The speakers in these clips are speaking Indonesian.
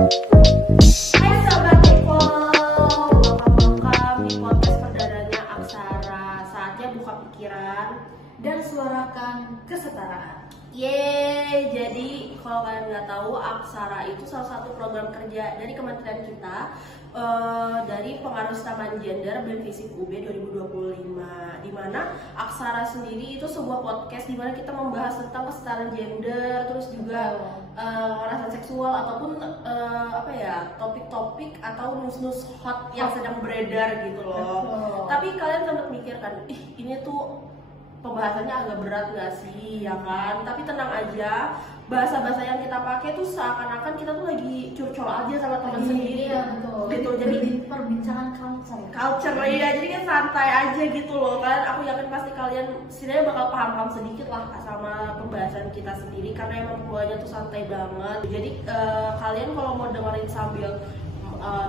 Hai Sobat Eko, welcome di podcast perdananya Aksara. Saatnya buka pikiran dan suarakan kesetaraan. Yeay, jadi kalau kalian nggak tahu, Aksara itu salah satu program kerja dari Kementerian kita, dari Pengaruh Kesetaraan Gender BEM Visip UB 2025, di mana Aksara sendiri itu sebuah podcast di mana kita membahas tentang kesetaraan gender, terus juga kekerasan seksual ataupun topik-topik atau news-news hot yang sedang beredar gitu loh. Tapi kalian sempat mikirkan, ini tuh pembahasannya agak berat gak sih, ya kan? Tapi tenang aja, bahasa-bahasa yang kita pakai tuh seakan-akan kita tuh lagi curcol aja sama teman sendiri, ya, betul. Gitu. Jadi perbincangan culture, iya, jadi kan santai aja gitu loh kan. Aku yakin pasti kalian setidaknya bakal paham-paham sedikit lah sama pembahasan kita sendiri, karena emang pembawaannya tuh santai banget. Jadi kalian kalau mau dengerin sambil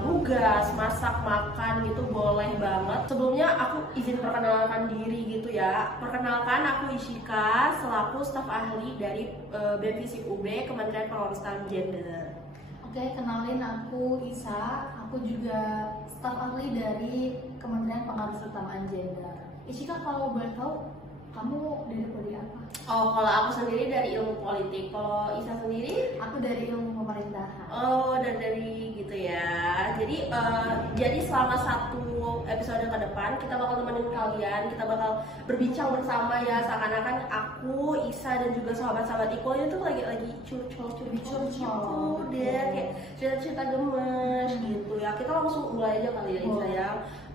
nugas, masak, makan gitu boleh banget. Sebelumnya aku izin perkenalkan diri gitu ya. Perkenalkan, aku Ishika selaku staf ahli dari BEM Visip UB Kementerian Pengaruh Gender. Oke, kenalin aku Isa. Aku juga staf ahli dari Kementerian Pengaruh Gender. Ishika, kalau boleh tahu kamu dari prodi apa? Oh, kalau aku sendiri dari ilmu politik. Kalau Isa sendiri? Aku dari ilmu pemerintahan. Oh, dan dari gitu ya. Jadi selama satu episode ke depan kita bakal temenin kalian, kita bakal berbincang bersama ya, seakan-akan aku, Isa dan juga sahabat-sahabat Iko itu tuh lagi curcol gitu deh, kayak cerita-cerita gemes gitu ya. Kita langsung mulai aja kali ya Isa ya,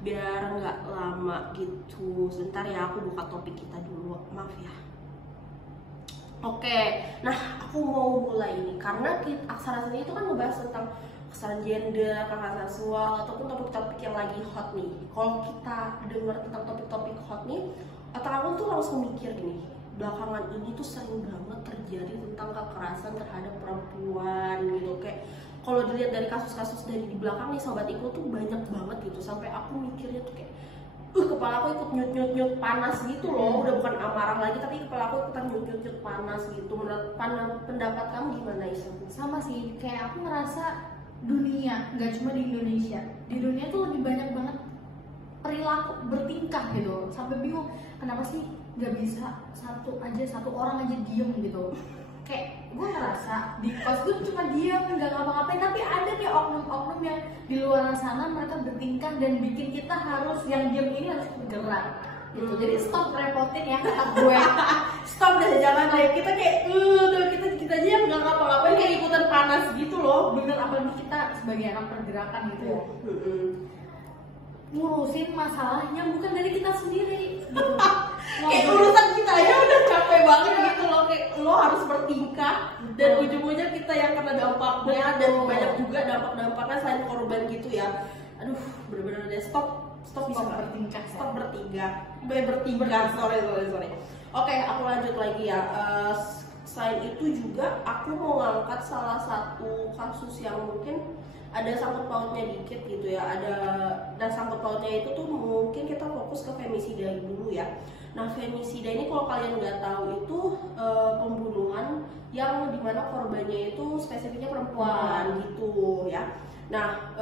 biar nggak lama gitu. Sebentar ya, aku buka topik kita dulu, maaf ya. Oke, nah aku mau mulai ini karena Aksara sendiri itu kan ngebahas tentang kesetaraan gender, kekerasan seksual ataupun topik-topik yang lagi hot nih. Kalau kita dengar tentang topik-topik hot nih, otak aku tuh langsung mikir gini, belakangan ini tuh sering banget terjadi tentang kekerasan terhadap perempuan gitu. Kayak kalau dilihat dari kasus-kasus dari di belakang nih Sobat Iko tuh banyak banget gitu, sampai aku mikirnya tuh kayak kepala aku ikut nyut panas gitu loh. Udah bukan amarah lagi, tapi kepala aku ikutan nyut panas gitu. Menurut pendapat kamu gimana Isa? Sama sih, kayak aku ngerasa dunia, nggak cuma di Indonesia, di dunia tuh lebih banyak banget perilaku bertingkah gitu. Sampai bingung, kenapa sih nggak bisa satu orang aja diem gitu. Kayak gue ngerasa di kos gue cuma diam, nggak ngapa-ngapain, tapi ada nih oknum-oknum yang di luar sana mereka bertingkah dan bikin kita harus, yang diam ini harus bergerak gitu. Jadi stop repotin ya kata gue. Stop deh, jangan deh. Kita kayak kita aja yang nggak ngapa-ngapain kayak ikutan panas gitu loh. Bener, apalagi kita sebagai anak pergerakan gitu ya. Ngurusin masalahnya bukan dari kita sendiri gitu. Kayak urusan kita aja udah capek banget gitu loh, kayak lo harus bertingkah dan ujung-ujungnya kita yang kena dampaknya. Dan banyak juga dampak-dampaknya selain korban gitu ya. Aduh, bener-bener deh, stop bertingkah, sorry. Oke, aku lanjut lagi ya. Selain itu juga aku mau ngangkat salah satu kasus yang mungkin ada sangkut pautnya dikit gitu ya. Dan sangkut pautnya itu tuh mungkin kita fokus ke femisida dulu ya. Nah, femisida ini kalau kalian nggak tahu itu pembunuhan yang dimana korbannya itu spesifiknya perempuan gitu ya. Nah,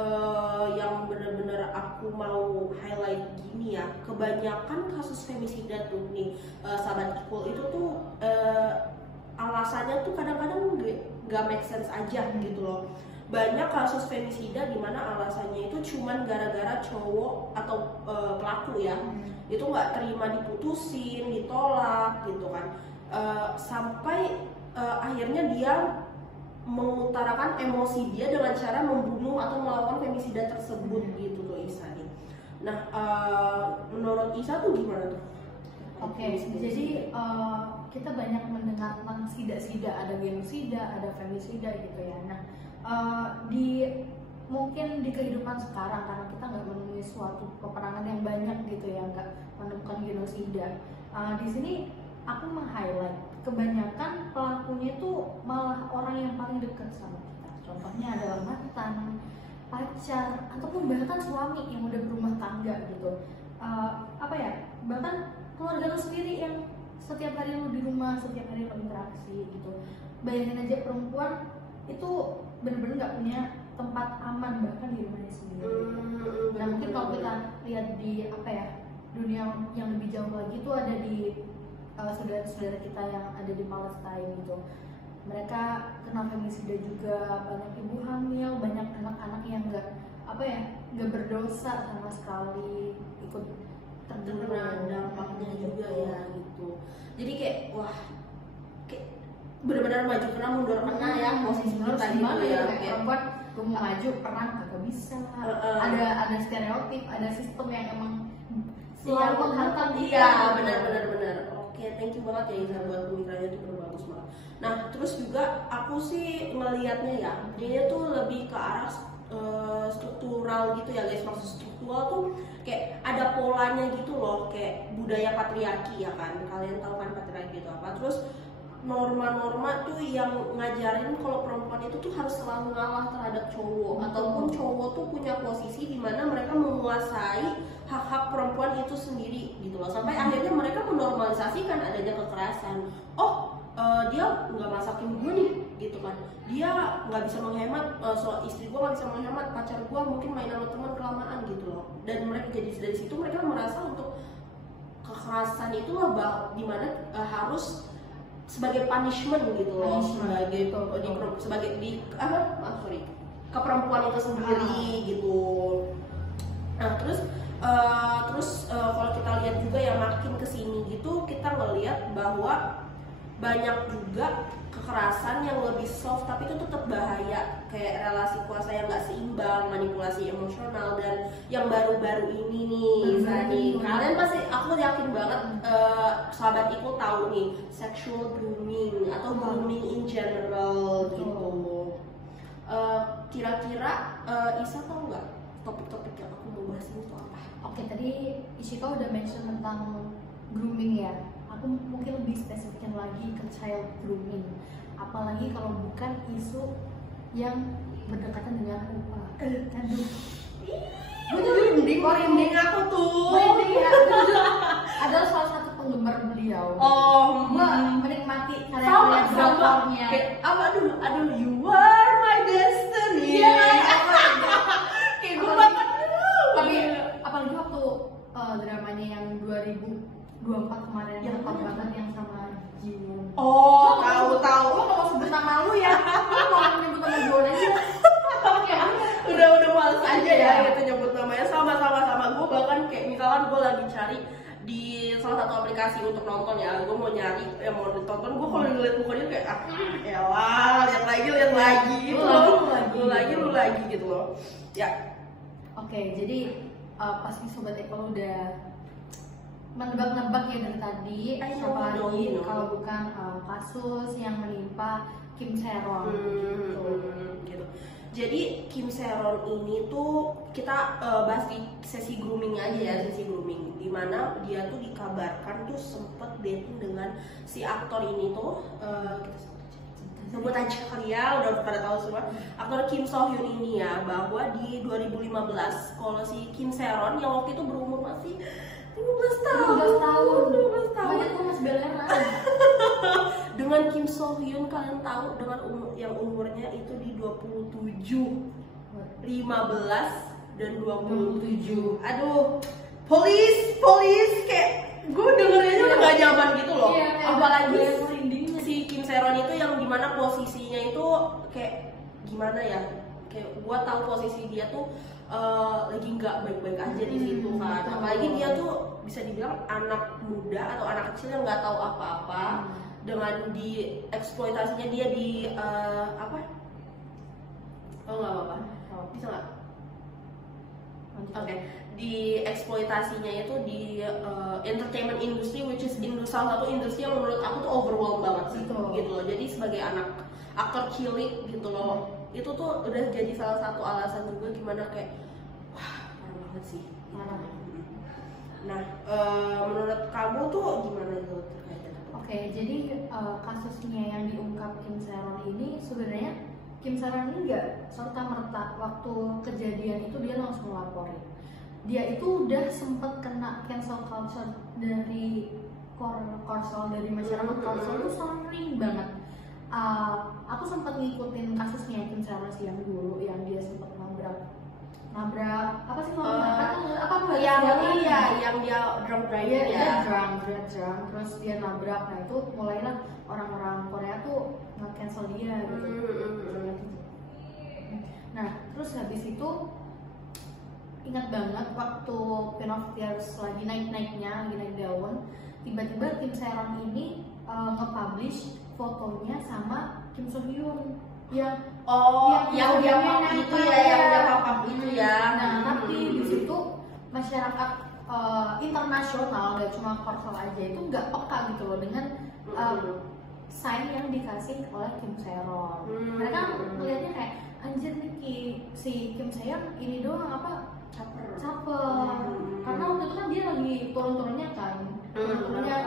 yang benar-benar aku mau highlight gini ya, kebanyakan kasus femisida tuh nih, sahabat Iko itu tuh alasannya tuh kadang-kadang nggak make sense aja gitu loh. Banyak kasus femisida di mana alasannya itu cuman gara-gara cowok atau pelaku ya, itu nggak terima diputusin, ditolak gitu kan, sampai akhirnya dia mengutarakan emosi dia dengan cara membunuh atau melakukan femisida tersebut gitu loh Isa nih. Nah, menurut Isa tuh gimana tuh? Oke, jadi kita banyak mendengar tentang sida-sida, ada genosida, ada femisida gitu ya. Nah, mungkin di kehidupan sekarang karena kita nggak menemui suatu peperangan yang banyak gitu ya, nggak menemukan genosida. Di sini aku meng-highlight kebanyakan pelakunya itu malah orang yang paling dekat sama kita. Contohnya adalah mantan, pacar, ataupun bahkan suami yang udah berumah tangga gitu. Bahkan keluarga lu sendiri yang setiap hari lu di rumah, setiap hari lu interaksi gitu. Bayangin aja, perempuan itu bener-bener nggak punya tempat aman bahkan di Indonesia sendiri. Nah mungkin kalau kita lihat di apa ya, dunia yang lebih jauh lagi tuh ada di saudara-saudara kita yang ada di Palestina gitu. Mereka kena femisida juga, banyak ibu hamil, banyak anak-anak yang nggak berdosa sama sekali ikut terkena dampaknya juga ya gitu. Jadi kayak wah, kayak benar-benar maju kena mundur kena ya posisi kita gitu ya. Kayak perempuan gue mau maju perang kagak bisa. Ada stereotip, ada sistem yang emang selalu menghantam dia. Iya, benar. Oke, thank you banget ya Iza buat pemikirannya itu bagus banget. Nah, terus juga aku sih ngelihatnya ya, dia tuh lebih ke arah struktural gitu ya guys. Maksud struktural tuh kayak ada polanya gitu loh, kayak budaya patriarki ya kan. Kalian tahu kan patriarki itu apa? Terus norma-norma tuh yang ngajarin kalau perempuan itu tuh harus selalu ngalah terhadap cowok, ataupun cowok tuh punya posisi di mana mereka menguasai hak-hak perempuan itu sendiri gitu loh. Sampai akhirnya mereka menormalisasikan adanya kekerasan. Dia nggak masakin gue nih gitu kan, dia nggak bisa menghemat, soal istri gue nggak bisa menghemat, pacar gue mungkin main sama teman kelamaan gitu loh. Dan mereka jadi dari situ mereka merasa untuk kekerasan itu lah dimana harus sebagai punishment gitu loh, ke perempuan itu sendiri gitu. Nah terus kalau kita lihat juga ya makin kesini gitu, kita ngelihat bahwa banyak juga kekerasan yang lebih soft tapi itu tetap bahaya, kayak relasi kuasa yang nggak seimbang, manipulasi emosional, dan yang baru-baru ini nih kalian pasti, aku yakin banget sahabat Iko tahu nih, sexual grooming atau grooming in general gitu. Kira-kira Isa tahu nggak topik-topik yang aku mau bahas itu apa? Oke, tadi Ishika udah mention tentang grooming ya. Aku mungkin lebih spesifikin lagi ke child grooming, apalagi kalau bukan isu yang berdekatan dengan upah. Aduh, gue merinding aku tuh. Merinding ya. Adalah salah satu penggemar beliau. Menikmati karya-karya dramanya. Aduh, you are my destiny. Kayak gue banget. Tapi apalagi waktu dramanya yang 2024 kemarin yang tepat banget yang sama Jiwon. Tahu. Lo mau sebut nama lu ya? Lo mau nyebut nama Jiwon aja? Udah males aja ya gitu nyebut namanya. Sama. Gue bahkan kayak misalkan gue lagi cari di salah satu aplikasi untuk nonton ya, gue mau nyari yang mau ditonton, gue kalau ngeliat mukanya kayak elah, lihat lagi gitu lu lagi gitu loh ya. Oke, jadi pasti Sobat Eko udah menebak-nebak ya dari tadi, siapa lagi kalau bukan kasus yang menimpa Kim Sae-ron gitu. Jadi Kim Sae-ron ini tuh kita bahas di sesi grooming aja ya, sesi grooming dimana dia tuh dikabarkan tuh sempet dating dengan si aktor ini tuh, sebut aja kali ya, udah pada tahu semua, aktor Kim So Hyun ini ya, bahwa di 2015 kalau si Kim Sae-ron yang waktu itu berumur masih 15 tahun. Banyak tuh mas beleran. Dengan Kim So Hyun kalian tahu dengan yang umurnya itu di 27, 15 dan 27. Aduh, polis kayak gue dengernya udah gak nyaman gitu loh. Iya, apalagi si Kim Sae-ron itu yang dimana posisinya itu kayak gimana ya? Kayak gue tahu posisi dia tuh lagi nggak baik-baik aja di situ kan. Apalagi dia tuh bisa dibilang anak muda atau anak kecil yang nggak tahu apa-apa, dengan dieksploitasinya dia di apa? Oh nggak apa-apa, bisa nggak? Oke. Dieksploitasinya itu di entertainment industry, which is salah satu industri yang menurut aku tuh overwhelmed banget sih gitu loh. Jadi sebagai anak aktor cilik gitu loh, itu tuh udah jadi salah satu alasan juga gimana kayak wah parah banget sih gitu. Nah menurut kamu tuh gimana itu terkait? Oke, jadi kasusnya yang diungkap Kim Sae-ron ini sebenarnya Kim Sae-ron ini nggak serta merta waktu kejadian itu dia langsung laporin. Dia itu udah sempet kena cancel culture dari korsel, dari masyarakat. Korsel itu sering banget aku sempat ngikutin kasusnya Kim Sae-ron sih yang dulu, yang dia sempat nabrak apa sih namanya? Apa yang jalan? iya yang dia drunk driving Dia drunk, terus dia nabrak. Nah itu mulailah orang-orang Korea tuh nge-cancel dia gitu. Nah terus habis itu ingat banget waktu Queen of Tears lagi naik-naiknya, lagi naik daun, tiba-tiba Kim Sae-ron ini nge-publish fotonya sama Kim So Hyun yang yang dia pap itu ya, yang dia pap itu ya. Nah tapi di situ masyarakat internasional, gak cuma Korsel aja, itu nggak peka gitu loh dengan sign yang dikasih oleh Kim Sae-ron. Mereka melihatnya kayak anjir nih si Kim Sae-ron ini doang apa caper. Karena waktu itu kan dia lagi turun-turunnya kan, turun-turunnya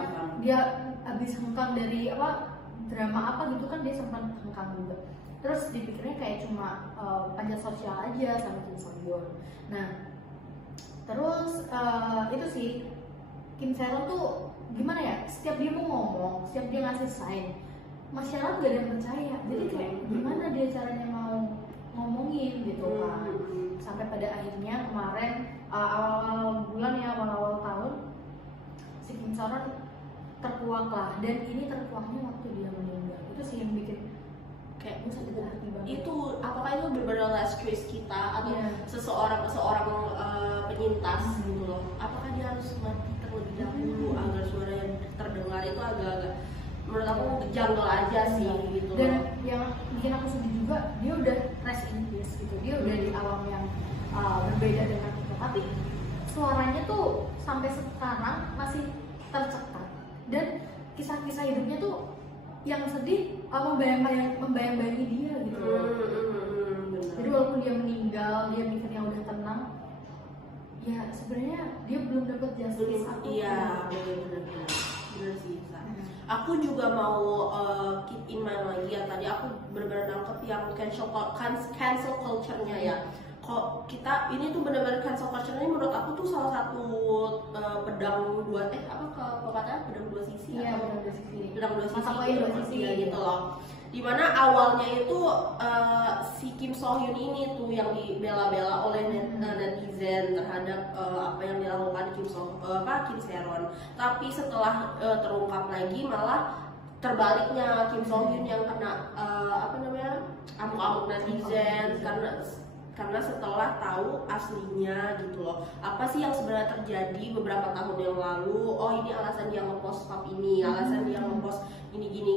dia habis hengkang dari apa drama apa gitu kan, dia sempat hengkang juga. Terus dipikirnya kayak cuma panjat sosial aja sama Kim So Hyun. Nah terus itu sih Kim Sae-ron tuh gimana ya, setiap dia mau ngomong, setiap dia ngasih sign, masyarakat gak ada yang percaya. Jadi kayak gimana dia caranya mau ngomongin gitu kan. Sampai pada akhirnya kemarin awal-awal bulan ya, awal-awal tahun, si Kim Sae-ron terkuak lah. Dan ini terkuaknya waktu dia meninggal. Itu sih yang bikin kayak gue sakit hati banget. Itu apakah itu benar-benar last choice kita atau seseorang penyintas gitu loh? Apakah dia harus mati terlebih dahulu agar suara yang terdengar itu agak-agak menurut aku janggal aja sih gitu. Dan yang bikin aku sedih juga, dia udah rest in peace gitu, dia udah di alam yang berbeda dengan kita, tapi suaranya tuh sampai sekarang masih tercekat, dan kisah-kisah hidupnya tuh yang sedih membayang-bayangi dia gitu. Jadi walaupun dia meninggal, dia mikirnya udah tenang, ya sebenarnya dia belum dapat justice aku. Iya, benar sih. Aku juga mau keep in mind lagi ya, tadi aku benar-benar nangkep yang cancel culture-nya ya. Kok kita ini tuh benar-benar cancel culture-nya menurut aku tuh salah satu pedang dua pepatah pedang dua sisi. Iya, pedang dua sisi, dua sisi ya, gitu loh. Dimana awalnya itu si Kim So Hyun ini tuh yang dibela-bela oleh netizen terhadap apa yang dilakukan Kim Sae-ron. Tapi setelah terungkap lagi malah terbaliknya, Kim So Hyun yang kena amuk-amuk netizen karena setelah tahu aslinya gitu loh, apa sih yang sebenarnya terjadi beberapa tahun yang lalu. Oh ini alasan dia ngepost pap ini, alasan dia ngepost ini gini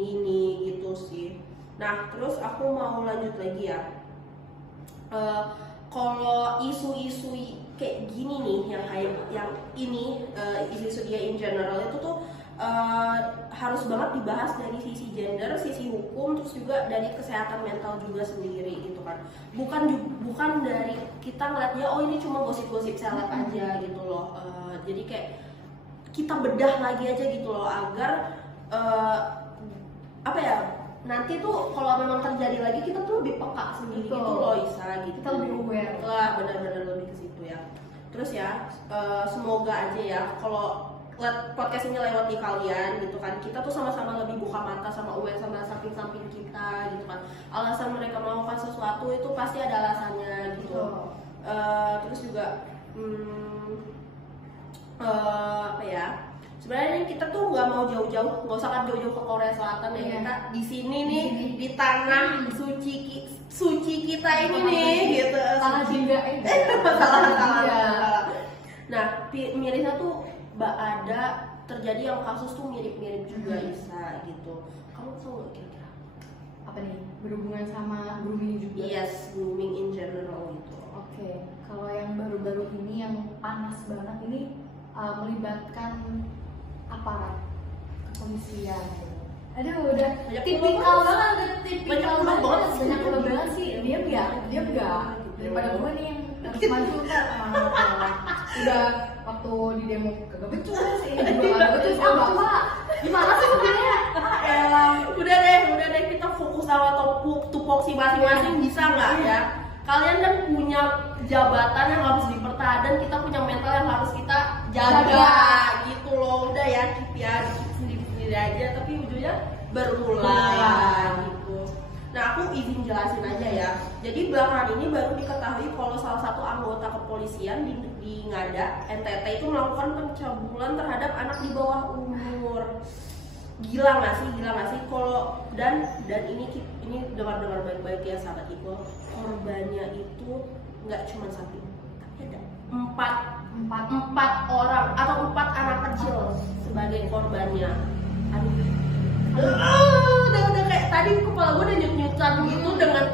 gitu sih. Nah terus aku mau lanjut lagi ya, kalau isu-isu kayak gini nih, yang ini isu-isu dia in general itu tuh harus banget dibahas dari sisi gender, sisi hukum, terus juga dari kesehatan mental juga sendiri gitu kan. Bukan dari kita ngeliatnya oh ini cuma gosip-gosip seleb aja gitu loh. Jadi kayak kita bedah lagi aja gitu loh agar nanti tuh kalau memang terjadi lagi kita tuh lebih peka sendiri gitu loh Isa gitu. Kita lebih aware. Lah benar-benar lebih ke situ ya. Terus ya semoga aja ya kalau podcast ini lewat di kalian gitu kan, kita tuh sama-sama lebih buka mata sama aware sama samping-samping kita gitu kan. Alasan mereka melakukan sesuatu itu pasti ada alasannya gitu. Terus juga sebenarnya kita tuh nggak mau jauh-jauh, nggak usah kan jauh-jauh ke Korea Selatan ya. Kita di sini nih di tanah suci kita ini nih gitu. Salah juga salah. Nah mirisnya tuh ada terjadi yang kasus tuh mirip-mirip juga Isa gitu. Kamu tahu nggak kira-kira apa nih berhubungan sama grooming juga? Yes, grooming in general gitu. Oke, kalau yang baru-baru ini yang panas banget ini melibatkan aparat kepolisian. Aduh, udah tipikal banget, banyak banget sih. Dia enggak. Daripada gue nih yang harus maju kan. Udah waktu di demo kagak becus, ini juga kagak becus. Bapak, gimana sih mobilnya? Udah deh kita fokus sama tupoksi masing-masing, bisa nggak ya? Kalian kan punya jabatan yang harus dipertahankan, kita punya mental yang harus kita jaga gitu loh. Udah ya, keep ya sendiri-sendiri aja, tapi ujungnya berulang gitu. Nah, aku izin jelasin aja ya. Jadi belakangan ini baru diketahui kalau salah satu anggota kepolisian di Ngada, NTT itu melakukan pencabulan terhadap anak di bawah umur. Gila nggak sih? Kalau dan ini dengar baik-baik ya sahabat Iko. Korbannya itu nggak cuma satu, tapi ada empat orang atau 4 anak kecil sebagai korbannya. Udah kayak tadi kepala gue udah nyut-nyutan gitu dengan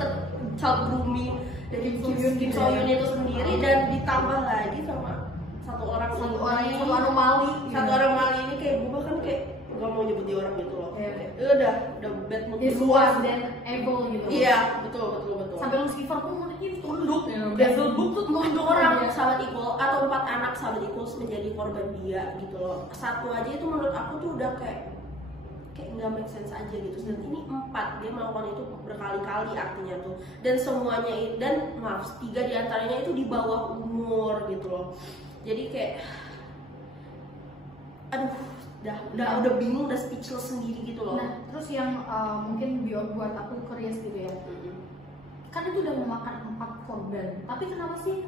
child grooming dari Kim So-yoon itu sendiri, dan ditambah lagi sama satu orang anomali ini kayak gue bahkan kayak gak mau nyebut dia orang gitu loh. Udah bad mood luas dan evil gitu. Iya, betul. Sampai Lucifer pun mungkin tunduk ya. Devil tuh orang sahabat Equal atau 4 anak sahabat Equal menjadi korban dia gitu loh. Satu aja itu menurut aku tuh udah kayak nggak make sense aja gitu. Dan ini 4, dia melakukan itu berkali-kali artinya tuh. Dan semuanya dan 3 diantaranya itu di bawah umur gitu loh. Jadi kayak udah bingung, udah speechless sendiri gitu loh. Nah, terus yang mungkin buat aku curious gitu ya. Kan itu udah memakan 4 korban. Tapi kenapa sih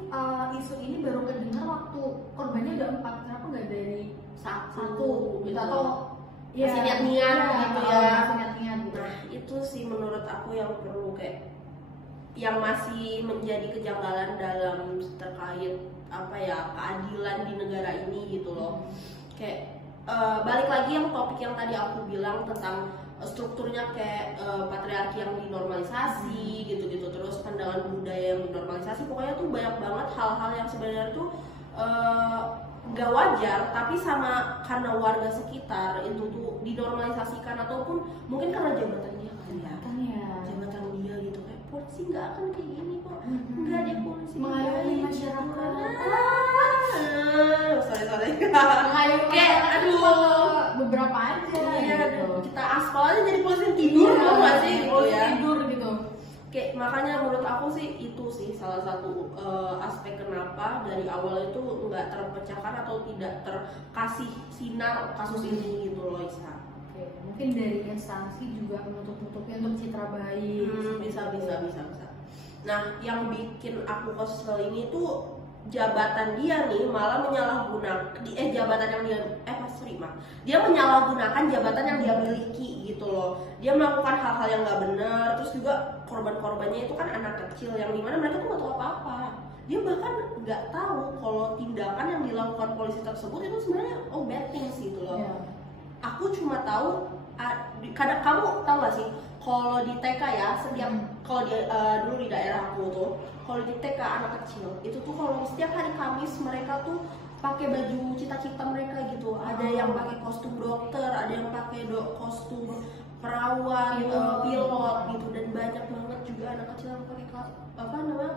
isu ini baru kedengar waktu korbannya udah 4? Kenapa nggak dari satu gitu? Atau masih niat-niat gitu ya. Gitu. Nah, itu sih menurut aku yang perlu kayak yang masih menjadi kejanggalan dalam terkait keadilan di negara ini gitu loh. Kayak balik lagi yang topik yang tadi aku bilang tentang strukturnya kayak patriarki yang dinormalisasi gitu-gitu, terus pandangan budaya yang dinormalisasi, pokoknya tuh banyak banget hal-hal yang sebenarnya tuh nggak wajar, tapi sama karena warga sekitar itu tuh dinormalisasikan, ataupun mungkin karena jabatan dia jabatan dia gitu, kayak polisi nggak akan kayak gini kok, nggak deh polisi mengayomi masyarakat. Sorry Kayak beberapa aja gitu. Kita aspal aja jadi polisi tidur nggak sih gitu ya, tidur gitu. Kayak makanya menurut aku sih itu sih salah satu aspek kenapa dari awal itu nggak terpecahkan atau tidak terkasih sinar kasus ini gitu loh, Isa. Oke, mungkin dari instansi juga menutup-nutupi untuk citra baik. Bisa. Nah, yang bikin aku kesel ini tuh jabatan dia nih malah menyalahgunakan dia menyalahgunakan jabatan yang dia miliki gitu loh. Dia melakukan hal-hal yang nggak benar, terus juga korban-korbannya itu kan anak kecil yang dimana mereka tuh nggak tahu apa-apa. Dia bahkan nggak tahu kalau tindakan yang dilakukan polisi tersebut itu sebenarnya bad things gitu loh. Aku cuma tahu kadang kamu tahu gak sih kalau di TK ya, setiap kalau di dulu di daerah aku tuh, kalau di TK anak kecil itu tuh kalau setiap hari Kamis mereka tuh pakai baju cita-cita mereka gitu. Ada yang pakai kostum dokter, ada yang pakai kostum perawat, pilot gitu, dan banyak banget juga anak kecil yang pakai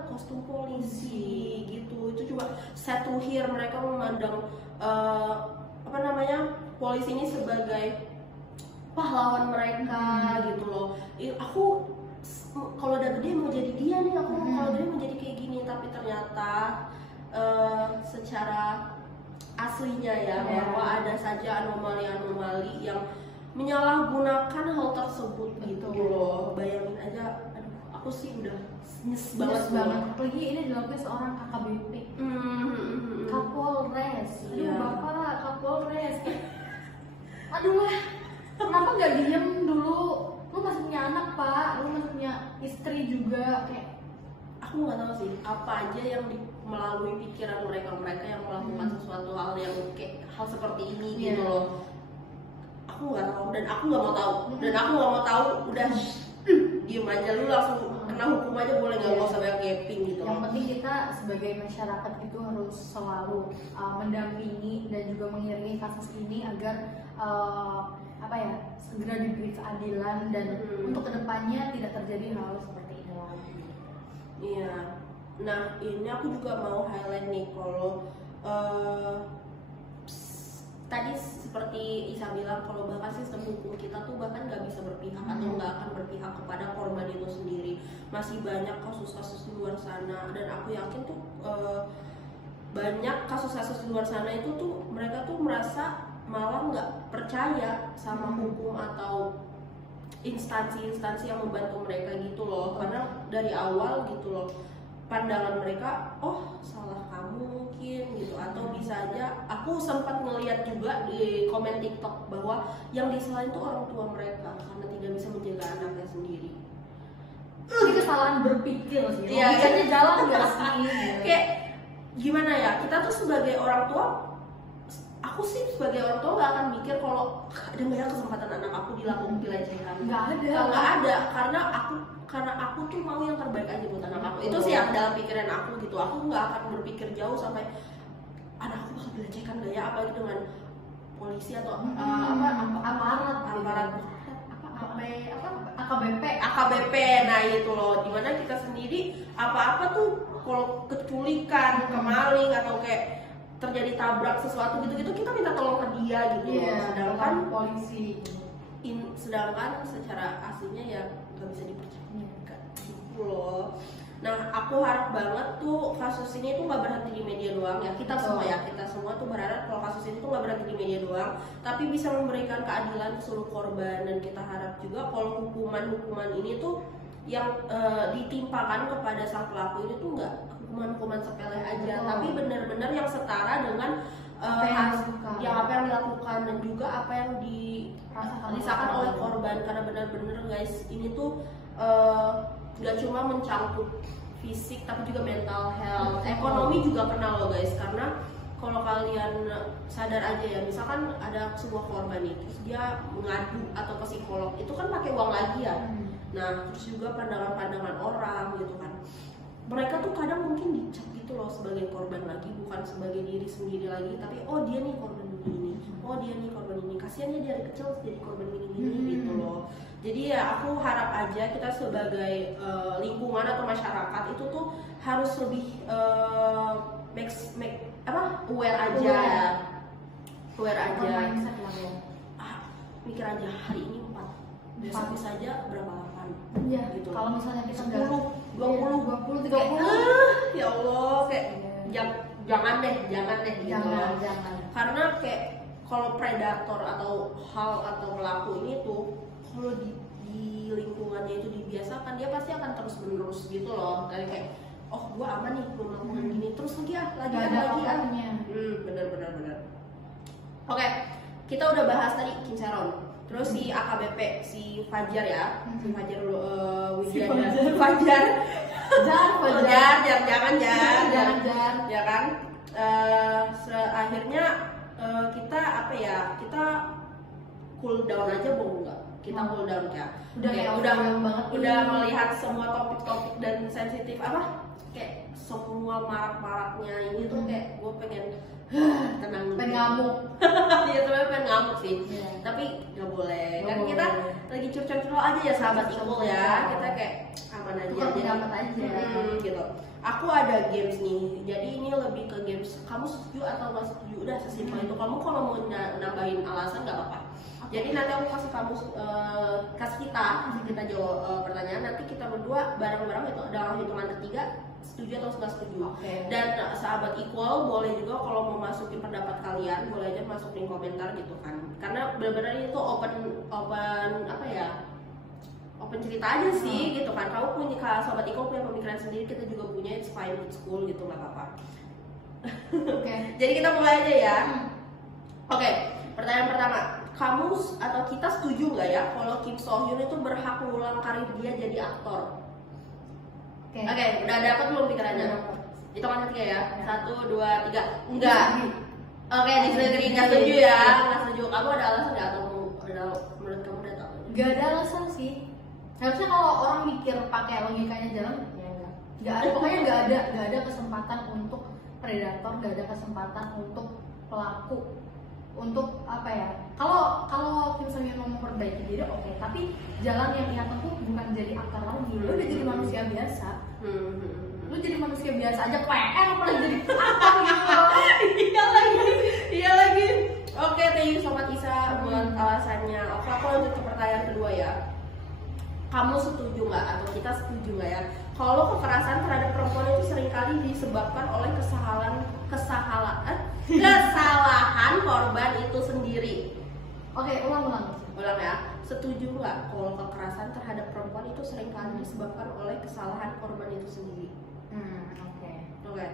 kostum polisi gitu. Itu juga sad to hear mereka memandang polisi ini sebagai pahlawan mereka gitu loh. Aku kalau udah gede mau jadi dia nih, aku kalau gede mau jadi kayak gini, tapi ternyata secara aslinya ya bahwa ada saja anomali-anomali yang menyalahgunakan hal tersebut gitu loh. Bayangin aja, aku sih udah nyes banget. Apalagi ini dilakukan seorang KKBP, Kapolres, Bapak Kapolres. Aduh, kenapa nggak diem dulu? Lu masih punya anak, Pak, lu masih punya istri juga. Kayak aku nggak tahu sih apa aja yang melalui pikiran mereka yang melakukan sesuatu hal yang kayak hal seperti ini gitu loh. Aku nggak tahu dan aku nggak mau tahu udah diem aja, lu langsung kena hukum aja boleh, nggak usah banyak gaping gitu. Yang penting kita sebagai masyarakat itu harus selalu mendampingi dan juga mengiringi kasus ini agar segera diberi keadilan dan untuk kedepannya tidak terjadi hal seperti ini lagi. Iya. Nah, ini aku juga mau highlight nih kalau tadi seperti Isa bilang kalau bahkan sistem hukum kita tuh bahkan nggak bisa berpihak atau nggak akan berpihak kepada korban itu sendiri. Masih banyak kasus-kasus di luar sana, dan aku yakin tuh banyak kasus-kasus di luar sana itu tuh mereka tuh merasa malah nggak percaya sama hukum atau instansi-instansi yang membantu mereka gitu loh, karena dari awal gitu loh pandangan mereka, oh salah kamu mungkin gitu, atau bisa aja aku sempat ngeliat juga di komen TikTok bahwa yang disalahin tuh orang tua mereka karena tidak bisa menjaga anaknya sendiri. Ini kesalahan berpikir sih, Iya, logikanya jalan nggak sih? Kayak gimana ya, kita tuh sebagai orang tua, aku sih sebagai orang tua nggak akan mikir kalau ada nggak ya kesempatan anak aku dilakukan pelecehan. Nggak ada. Nggak ada, karena aku tuh mau yang terbaik aja buat anak aku. Itu sih yang dalam pikiran aku gitu. Aku nggak akan berpikir jauh sampai anak aku bakal dilecehkan nggak ya, apalagi dengan polisi atau aparat AKBP. Nah itu loh, dimana kita sendiri apa-apa tuh kalau keculikan, kemaling atau kayak terjadi tabrak sesuatu gitu-gitu, kita minta tolong ke dia gitu loh. Sedangkan polisi sedangkan secara aslinya ya nggak bisa dipercaya gitu loh. Nah aku harap banget tuh kasus ini tuh nggak berhenti di media doang ya, kita semua tuh berharap kalau kasus ini tuh nggak berhenti di media doang, tapi bisa memberikan keadilan ke seluruh korban. Dan kita harap juga kalau hukuman ini tuh yang ditimpakan kepada sang pelaku ini tuh nggak hukuman sepele aja, tapi benar-benar yang setara dengan apa yang dilakukan dan juga apa yang dirasakan oleh korban. Karena benar-benar guys, ini tuh gak cuma mencangkup fisik tapi juga mental health, ekonomi juga kena loh guys. Karena kalau kalian sadar aja ya, misalkan ada sebuah korban nih, terus dia mengadu atau ke psikolog, itu kan pakai uang lagi ya. Nah terus juga pandangan-pandangan orang gitu kan, mereka tuh kadang mungkin dicap gitu loh sebagai korban lagi, bukan sebagai diri sendiri lagi, tapi oh dia nih korban ini, oh dia nih korban ini, kasiannya dia dari kecil jadi korban ini gitu loh. Jadi ya aku harap aja kita sebagai lingkungan atau masyarakat itu tuh harus lebih aware aja. Mikir aja, hari ini 4, besok bisa aja berapa 8 gitu. Kalau misalnya kita 10, 20, 30, ya Allah kayak jangan deh gitu loh. Karena kayak kalau predator atau hal atau pelaku ini tuh kalau di lingkungannya itu dibiasakan, dia pasti akan terus menerus gitu loh. Dari kayak oh gua aman nih gua melakukan gini terus lagi bener. Oke, kita udah bahas tadi Kim Saeron, terus si AKBP, si Fajar ya, si Fajar jangan ya kan. Akhirnya kita cool down aja enggak? Kita cool down ya. Udah melihat semua topik-topik dan sensitif kayak semua marak-maraknya ini tuh kayak gue pengen tenang, pengen ngamuk. Iya sebenarnya pengen ngamuk sih, tapi nggak boleh. Kan kita lagi curcol aja ya sahabat Ikul ya, kita kayak aman aja. Gitu. Aku ada games nih, jadi ini lebih ke games. Kamu setuju atau nggak setuju? Udah sesimpel itu. Kamu kalau mau nambahin alasan nggak apa-apa. Jadi nanti aku kasih kita jawab pertanyaan. Nanti kita berdua bareng-bareng itu dalam hitungan ketiga setuju atau nggak setuju. Dan sahabat Equal boleh juga kalau mau masukin pendapat kalian, boleh aja masukin komentar gitu kan. Karena benar-benar itu open cerita aja sih gitu kan. Kamu punya, sahabat Equal punya pemikiran sendiri, kita juga punya, it's fine, it's cool gitu, nggak apa-apa. Jadi kita mulai aja ya. Oke, pertanyaan pertama, kamu atau kita setuju nggak ya kalau Kim So Hyun itu berhak mengulang karir dia jadi aktor? Oke, udah dapet belum pikirannya? Itu kan ketiga ya. 1, 2, 3. Enggak. Oke, disagree, nggak setuju ya. Nggak setuju. Kamu ada alasan nggak atau menurut kamu udah tahu? Gak ada alasan sih. Harusnya kalau orang mikir pakai logikanya jalan, ya enggak. Gak ada, pokoknya nggak ada kesempatan untuk predator, nggak ada kesempatan untuk pelaku. Untuk kalau Kim So Hyun mau memperbaiki diri oke, tapi jalan yang ia tempuh bukan jadi aktor lagi. Lu udah jadi manusia biasa. Lu jadi manusia biasa aja PR apalagi jadi aktor gitu. Iya lagi. Oke, thank you Sobat Isa buat alasannya. Oke, aku lanjut ke pertanyaan kedua ya. Kamu setuju nggak atau kita setuju nggak ya kalau kekerasan terhadap perempuan itu seringkali disebabkan oleh kesalahan korban itu sendiri? Oke, ulang ya. setuju nggak kalau kekerasan terhadap perempuan itu seringkali disebabkan oleh kesalahan korban itu sendiri? Oke. Oke.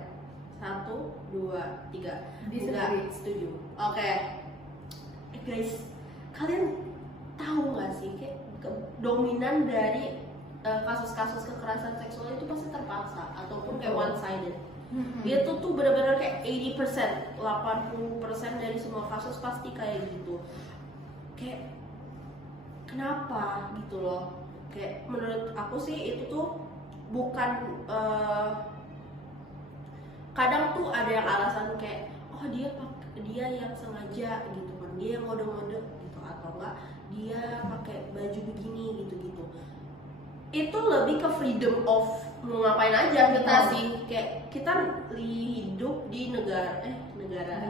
1, 2, 3. Disagree. Nggak setuju. Oke. Guys, kalian tahu nggak sih kayak dominan dari kasus-kasus kekerasan seksual itu pasti terpaksa ataupun kayak one sided. Itu tuh benar-benar kayak 80%, 80% dari semua kasus pasti kayak gitu. Kayak kenapa gitu loh? Kayak menurut aku sih itu tuh bukan kadang tuh ada yang alasan kayak oh dia yang sengaja gitu kan, dia yang ngode-ngode gitu, atau enggak dia pakai baju begini gitu-gitu. Itu lebih ke freedom of mau ngapain aja kita sih, kayak kita hidup di negara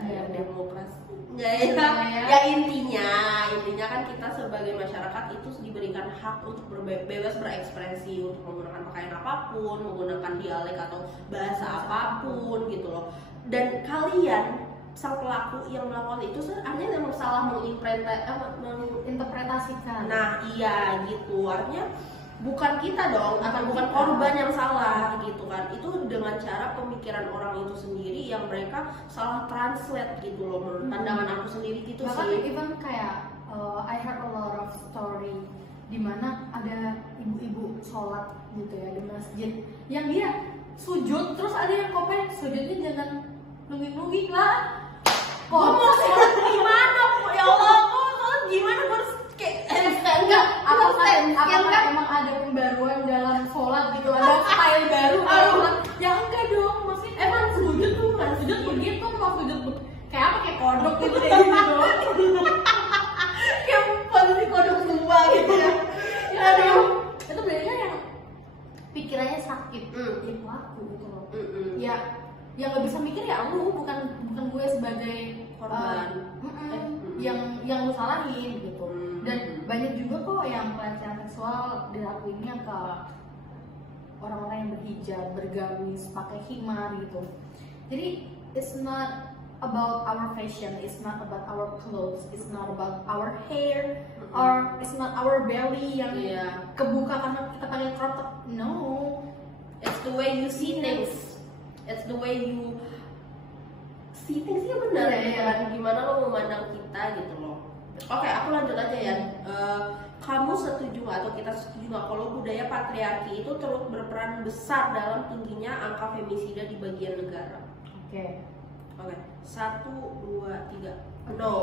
yang demokrasi nggak ya, ya intinya kan kita sebagai masyarakat itu diberikan hak untuk bebas berekspresi, untuk menggunakan pakaian apapun, menggunakan dialek atau bahasa apapun gitu loh. Dan kalian sang pelaku yang melakukan itu artinya memang salah menginterpretasikan. Nah iya gitu, artinya bukan kita dong, atau bukan korban yang salah gitu kan. Itu dengan cara pemikiran orang itu sendiri yang mereka salah translate gitu loh, menurut pandangan aku sendiri gitu. Bahkan sih. even kayak I heard a lot of story dimana ada ibu-ibu sholat gitu ya di masjid yang dia sujud, terus ada yang komen sujudnya jangan nungging-nungging lah. Kok mau sholat gimana? Ya Allah, kok sholat gimana? Harus kayak enggak? Apakah emang ada pembaruan dalam sholat gitu, ada style baru sholat? Ya enggak dong, maksudnya emang sujud tuh kan sujud begitu, mau sujud kayak apa, kayak kodok gitu kayak gitu kayak posisi kodok semua gitu ya. Aduh, itu biasanya yang pikirannya sakit di pelaku gitu loh. Ya yang nggak bisa mikir ya lu, bukan gue sebagai korban yang lu salahin gitu. Dan banyak juga kok yang pelecehan seksual dilakuinnya ke orang-orang yang berhijab, bergamis, pakai khimar gitu. Jadi it's not about our fashion, it's not about our clothes, it's not about our hair, or it's not our belly yang kebuka karena kita pakai crop top. No, it's the way you see things, it's the way you see things. Ya benar ya, gimana lo memandang kita gitu loh. Oke, aku lanjut aja ya. Kamu setuju nggak atau kita setuju nggak kalau budaya patriarki itu turut berperan besar dalam tingginya angka femisida di bagian negara? Oke, 1, 2, 3. No.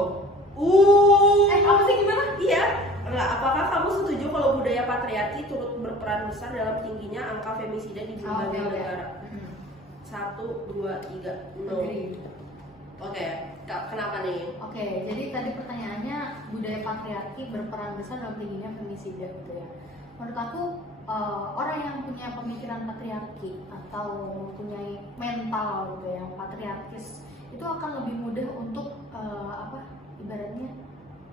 Apa sih, gimana? Iya. Enggak, apakah kamu setuju kalau budaya patriarki turut berperan besar dalam tingginya angka femisida di bagian negara? 1, 2, 3. No. Oke, kenapa nih? Oke, jadi tadi pertanyaannya budaya patriarki berperan besar dalam tingginya femisida gitu ya. Menurut aku orang yang punya pemikiran patriarki atau mempunyai mental gitu ya patriarkis itu akan lebih mudah untuk ibaratnya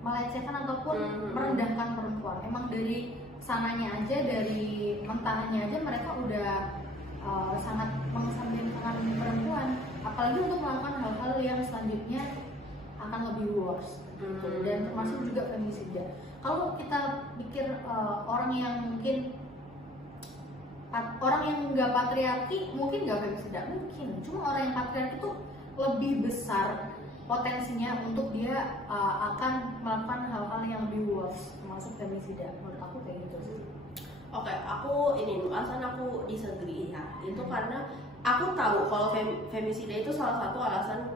melecehkan ataupun merendahkan perempuan. Emang dari sananya aja, dari mentahannya aja mereka udah sangat mengesampingkan perempuan, apalagi untuk melakukan hal-hal yang selanjutnya akan lebih worse gitu. Dan termasuk juga femisida. Kalau kita pikir orang yang nggak patriarki mungkin nggak femisida, mungkin cuma orang yang patriarki itu lebih besar potensinya untuk dia akan melakukan hal-hal yang lebih worse, termasuk femisida. Menurut aku kayak gitu sih. Oke, aku alasan aku disagree ya. Itu karena aku tahu kalau femisida itu salah satu alasan,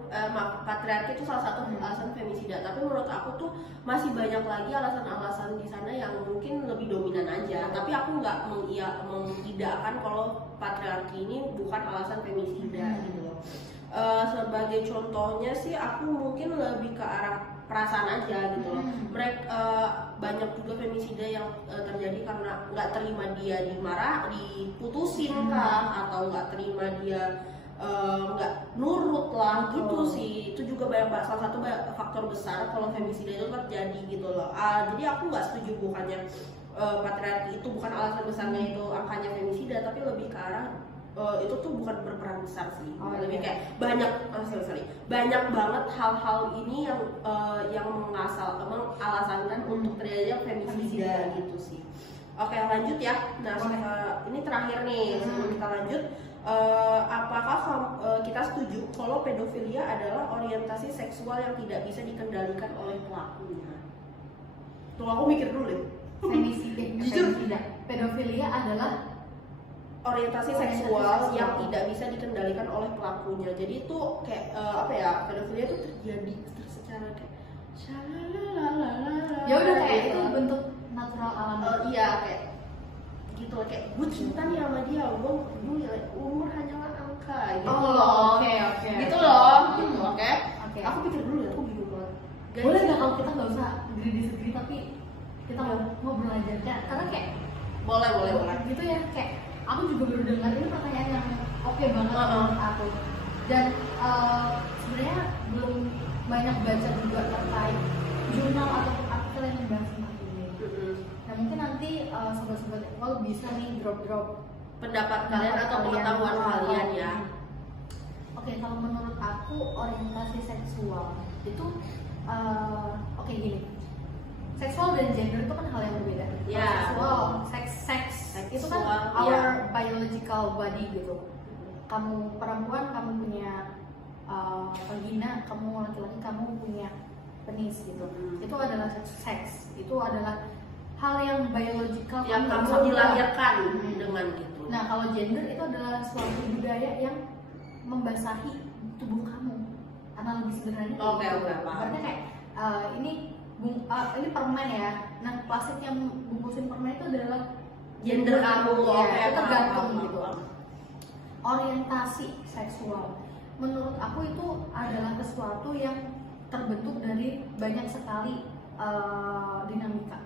patriarki itu salah satu alasan femisida. Tapi menurut aku tuh masih banyak lagi alasan-alasan di sana yang mungkin lebih dominan aja. Tapi aku nggak mengidakkan kalau patriarki ini bukan alasan femisida gitu loh. Sebagai contohnya sih aku mungkin lebih ke arah perasaan aja gitu loh. Mereka banyak juga femisida yang terjadi karena nggak terima dia diputusin kah, atau nggak terima dia nggak nurut lah gitu sih. Itu juga salah satu faktor besar kalau femisida itu terjadi gitu loh. Jadi aku nggak setuju, bukannya patriarki itu bukan alasan besarnya itu angkanya femisida, tapi lebih ke arah itu tuh bukan berperan besar sih, lebih iya. kayak banyak banyak banget hal-hal ini yang mengalasankan untuk terjadinya femisida gitu sih. Oke, lanjut ya. Nah, ini terakhir nih sebelum kita lanjut. Apakah kita setuju kalau pedofilia adalah orientasi seksual yang tidak bisa dikendalikan oleh pelakunya? Tuh aku mikir dulu deh. Femisida, pedofilia adalah orientasi seksual yang tidak bisa dikendalikan oleh pelakunya. Jadi itu kayak pedofilia itu terjadi secara kayak ya udah kayak itu bentuk natural alam. Iya, kayak gitu, kayak gue cinta nih sama dia, gue umur hanyalah angka gitu. Oke. Gitu loh, gitu. Oke. Aku pikir dulu ya, aku bingung banget. Boleh nggak kalau kita nggak usah disagree tapi kita ngobrol aja kan? Karena kayak boleh gitu ya, kayak aku juga baru dengar ini pertanyaan yang oke banget menurut aku. Dan sebenarnya belum banyak baca juga terkait jurnal atau artikel yang membahas tentang ini. Nah mungkin nanti sobat-sobat equal bisa nih drop pendapat kalian atau pengetahuan kalian ya. Oke, kalau menurut aku orientasi seksual itu oke gini. Seksual dan gender itu kan hal yang berbeda. Ya. Seksual, seks itu kan our biological body gitu. Kamu perempuan, kamu punya vagina, kamu laki-laki, kamu punya penis gitu. Itu adalah seks. Itu adalah hal yang biological yang kamu dilahirkan dengan gitu. Nah, kalau gender itu adalah suatu budaya yang membasahi tubuh kamu. Analogi sederhananya. Oke, paham. Berarti kayak ini permen ya. Nah, plastik yang bungkusin permen itu adalah gender kamu. Ya, itu tergantung gitu. Orientasi seksual menurut aku itu adalah sesuatu yang terbentuk dari banyak sekali dinamika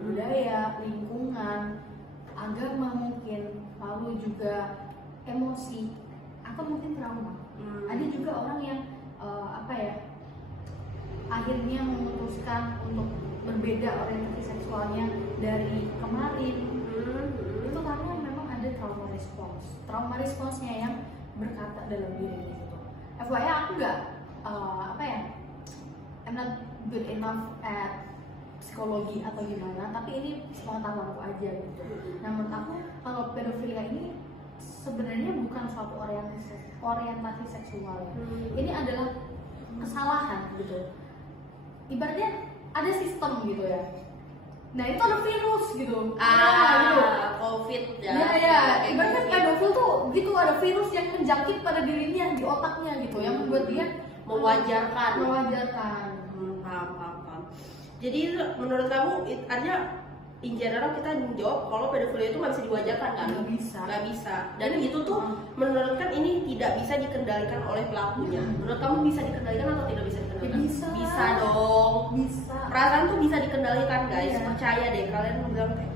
budaya, lingkungan, agama mungkin, lalu juga emosi atau mungkin trauma. Ada juga orang yang akhirnya memutuskan untuk berbeda orientasi seksualnya dari kemarin. Itu karena memang ada trauma responsnya yang berkata dalam diri gitu. FYI aku nggak I'm not good enough at psikologi atau gimana, tapi ini sepengetahuan aku aja gitu. Nah menurut aku kalau pedofilia ini sebenarnya bukan suatu orientasi seksual. Ini adalah kesalahan gitu. Ibaratnya ada sistem gitu ya. Nah itu ada virus gitu. Gitu. COVID ya. Iya. Ibaratnya pedofil tuh gitu, ada virus yang menjangkit pada dirinya di otaknya gitu, yang membuat dia mewajarkan. Paham. Jadi menurut kamu artinya in general kita menjawab kalau pedofilia itu nggak bisa diwajarkan kan? Nggak bisa. Dan itu tuh menurut kan ini tidak bisa dikendalikan oleh pelakunya. Menurut kamu bisa dikendalikan atau tidak bisa dikendalikan? Bisa dong. Bisa. Perasaan tuh bisa dikendalikan guys. Percaya deh, kalian bilang kayak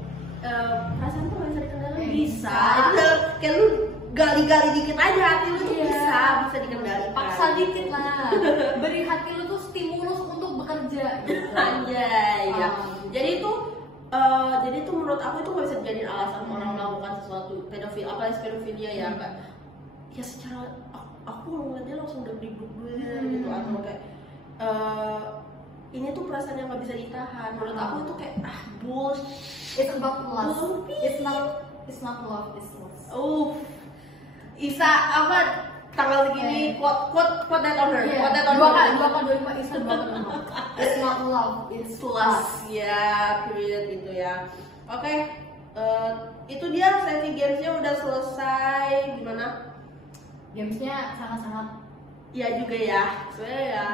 perasaan tuh nggak bisa dikendalikan. Bisa. Itu kayak lu gali-gali dikit aja hati lu tuh bisa dikendalikan. Paksa dikit lah. Beri hati lu tuh stimulus untuk bekerja. Anjay ya. Jadi itu menurut aku itu nggak bisa jadi alasan orang melakukan sesuatu pedofil, apalagi pedofilia ya mbak. Ya secara aku ngeliatnya langsung udah beribut gitu atau kayak ini tuh perasaan yang nggak bisa ditahan. Menurut aku itu kayak bullshit. It's about love. It's not love. It's love. Isa apa tanggal segini quote that on her. Quote that on her. 2K25 Isa 2K25. It's not love. It's lust. Ya, period gitu ya. Oke, itu dia sesi gamesnya udah selesai. Gimana? Gamesnya sangat-sangat. Ya juga ya. Sebenarnya ya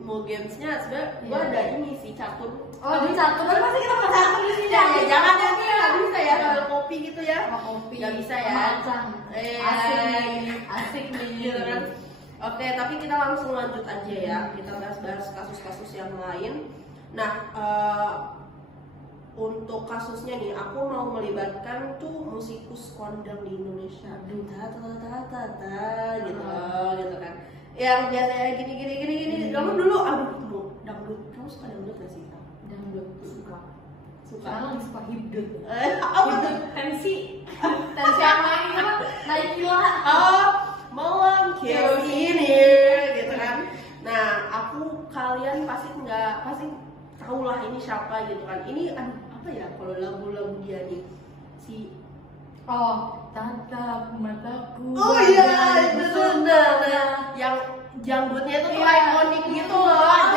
mau gamesnya sebenarnya gua ada ini sih catur. Di catur. Pasti kita mau catur di sini. Ya jangan ya nggak bisa ya kalau kopi gitu ya. Kopi. Nggak bisa ya. Asik nih. Gitu kan. Oke, tapi kita langsung lanjut aja ya. Kita bahas kasus-kasus yang lain. Nah, untuk kasusnya nih, aku mau melibatkan tuh musikus kondang di Indonesia. Gitu kan. Yang biasanya gini. Kamu dulu dangdut. Kamu suka dangdut gak sih? Dangdut suka. Sekarang lagi suka hibdut. Apa tuh? Tensi yang main apa? Naik gila. ini siapa gitu kan. Ini aduh apa ya kalau lagu-lagu dia nih si tatap mataku. Oh iya betul nah yang janggutnya itu tuh ikonik gitu loh.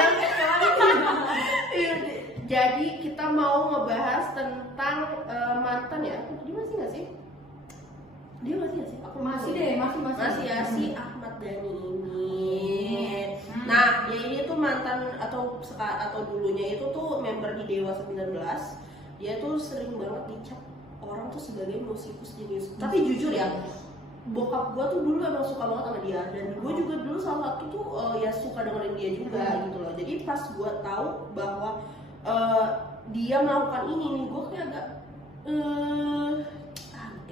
Jadi kita mau ngebahas tentang mantan ya. Dia masih nggak sih? Dia masih nggak sih? Aku Masih deh, masih ya si Ahmad Dhani ini. Nah, dia ini tuh mantan atau dulunya itu tuh member di Dewa 19. Dia tuh sering banget dicap orang tuh sebagai musikus jenius. Tapi jujur ya, bokap gua tuh dulu emang suka banget sama dia dan gua juga dulu salah satu tuh ya suka dengerin dia juga gitu loh. Jadi pas gua tahu bahwa dia melakukan ini nih, gua kayak agak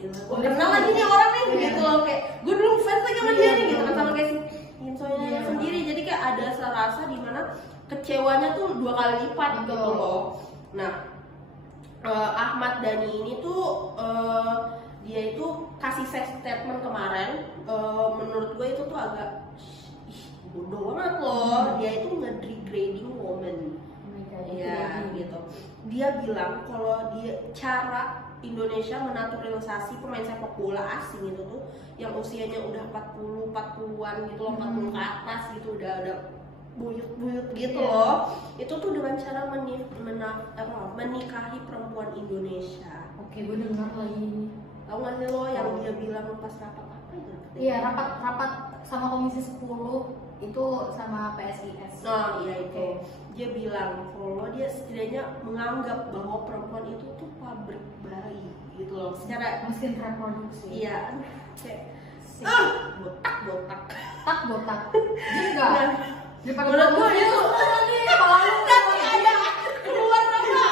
gue kenal lagi nih orang nih gitu loh, kayak gue dulu fans lagi sama dia nih gitu kan, sama kayak si Insonya sendiri. Jadi kayak ada rasa dimana kecewanya tuh 2 kali lipat gitu loh. Nah Ahmad Dhani ini tuh dia itu kasih statement kemarin, menurut gue itu tuh agak bodoh banget loh. Dia itu nge-degrading woman ya gitu. Dia bilang kalau dia cara Indonesia menaturalisasi pemain sepak bola asing itu tuh yang usianya udah 40-an gitu loh, 40 ke atas gitu, udah buyut-buyut gitu loh. Itu tuh dengan cara menikahi perempuan Indonesia. Oke, gue dengar lagi. Tahu nggak sih lo yang dia bilang pas rapat apa itu? Iya, rapat sama Komisi 10 itu sama PSIS. Nah, iya itu. Dia bilang kalau dia setidaknya menganggap bahwa perempuan itu tuh pabrik bayi gitu loh, secara mesin reproduksi. Iya, kayak botak. Dia enggak. Daripada gue itu tapi ada keluar apa?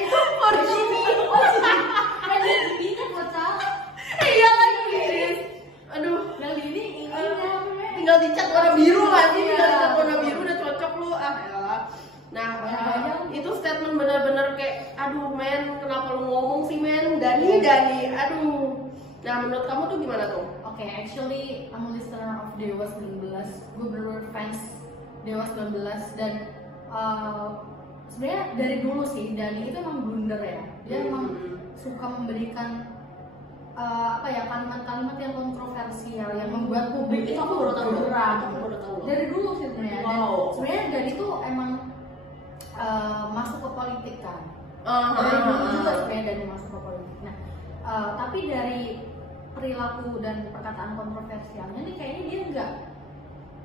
Itu Virginia. Kan ini kan bocah. Iya kan guys. Aduh, yang ini tinggal dicat warna biru kan sih, tinggal dicat warna biru udah cocok lu Nah, itu statement bener-bener kayak aduh men, kenapa lu ngomong sih men, Dhani aduh. Nah, menurut kamu tuh gimana tuh? Oke, actually I'm a listener of Dewa 19. Gue bener fans Dewa 19 dan sebenarnya dari dulu sih Dhani itu emang blunder ya. Dia emang suka memberikan kalimat-kalimat yang kontroversial yang membuat publik itu aku baru tahu dari dulu sih sebenarnya. Dan sebenarnya Dhani itu emang masuk ke politik kan. Dari dulu juga sebenarnya Dhani masuk ke politik. Nah, tapi dari perilaku dan perkataan kontroversialnya nih kayaknya dia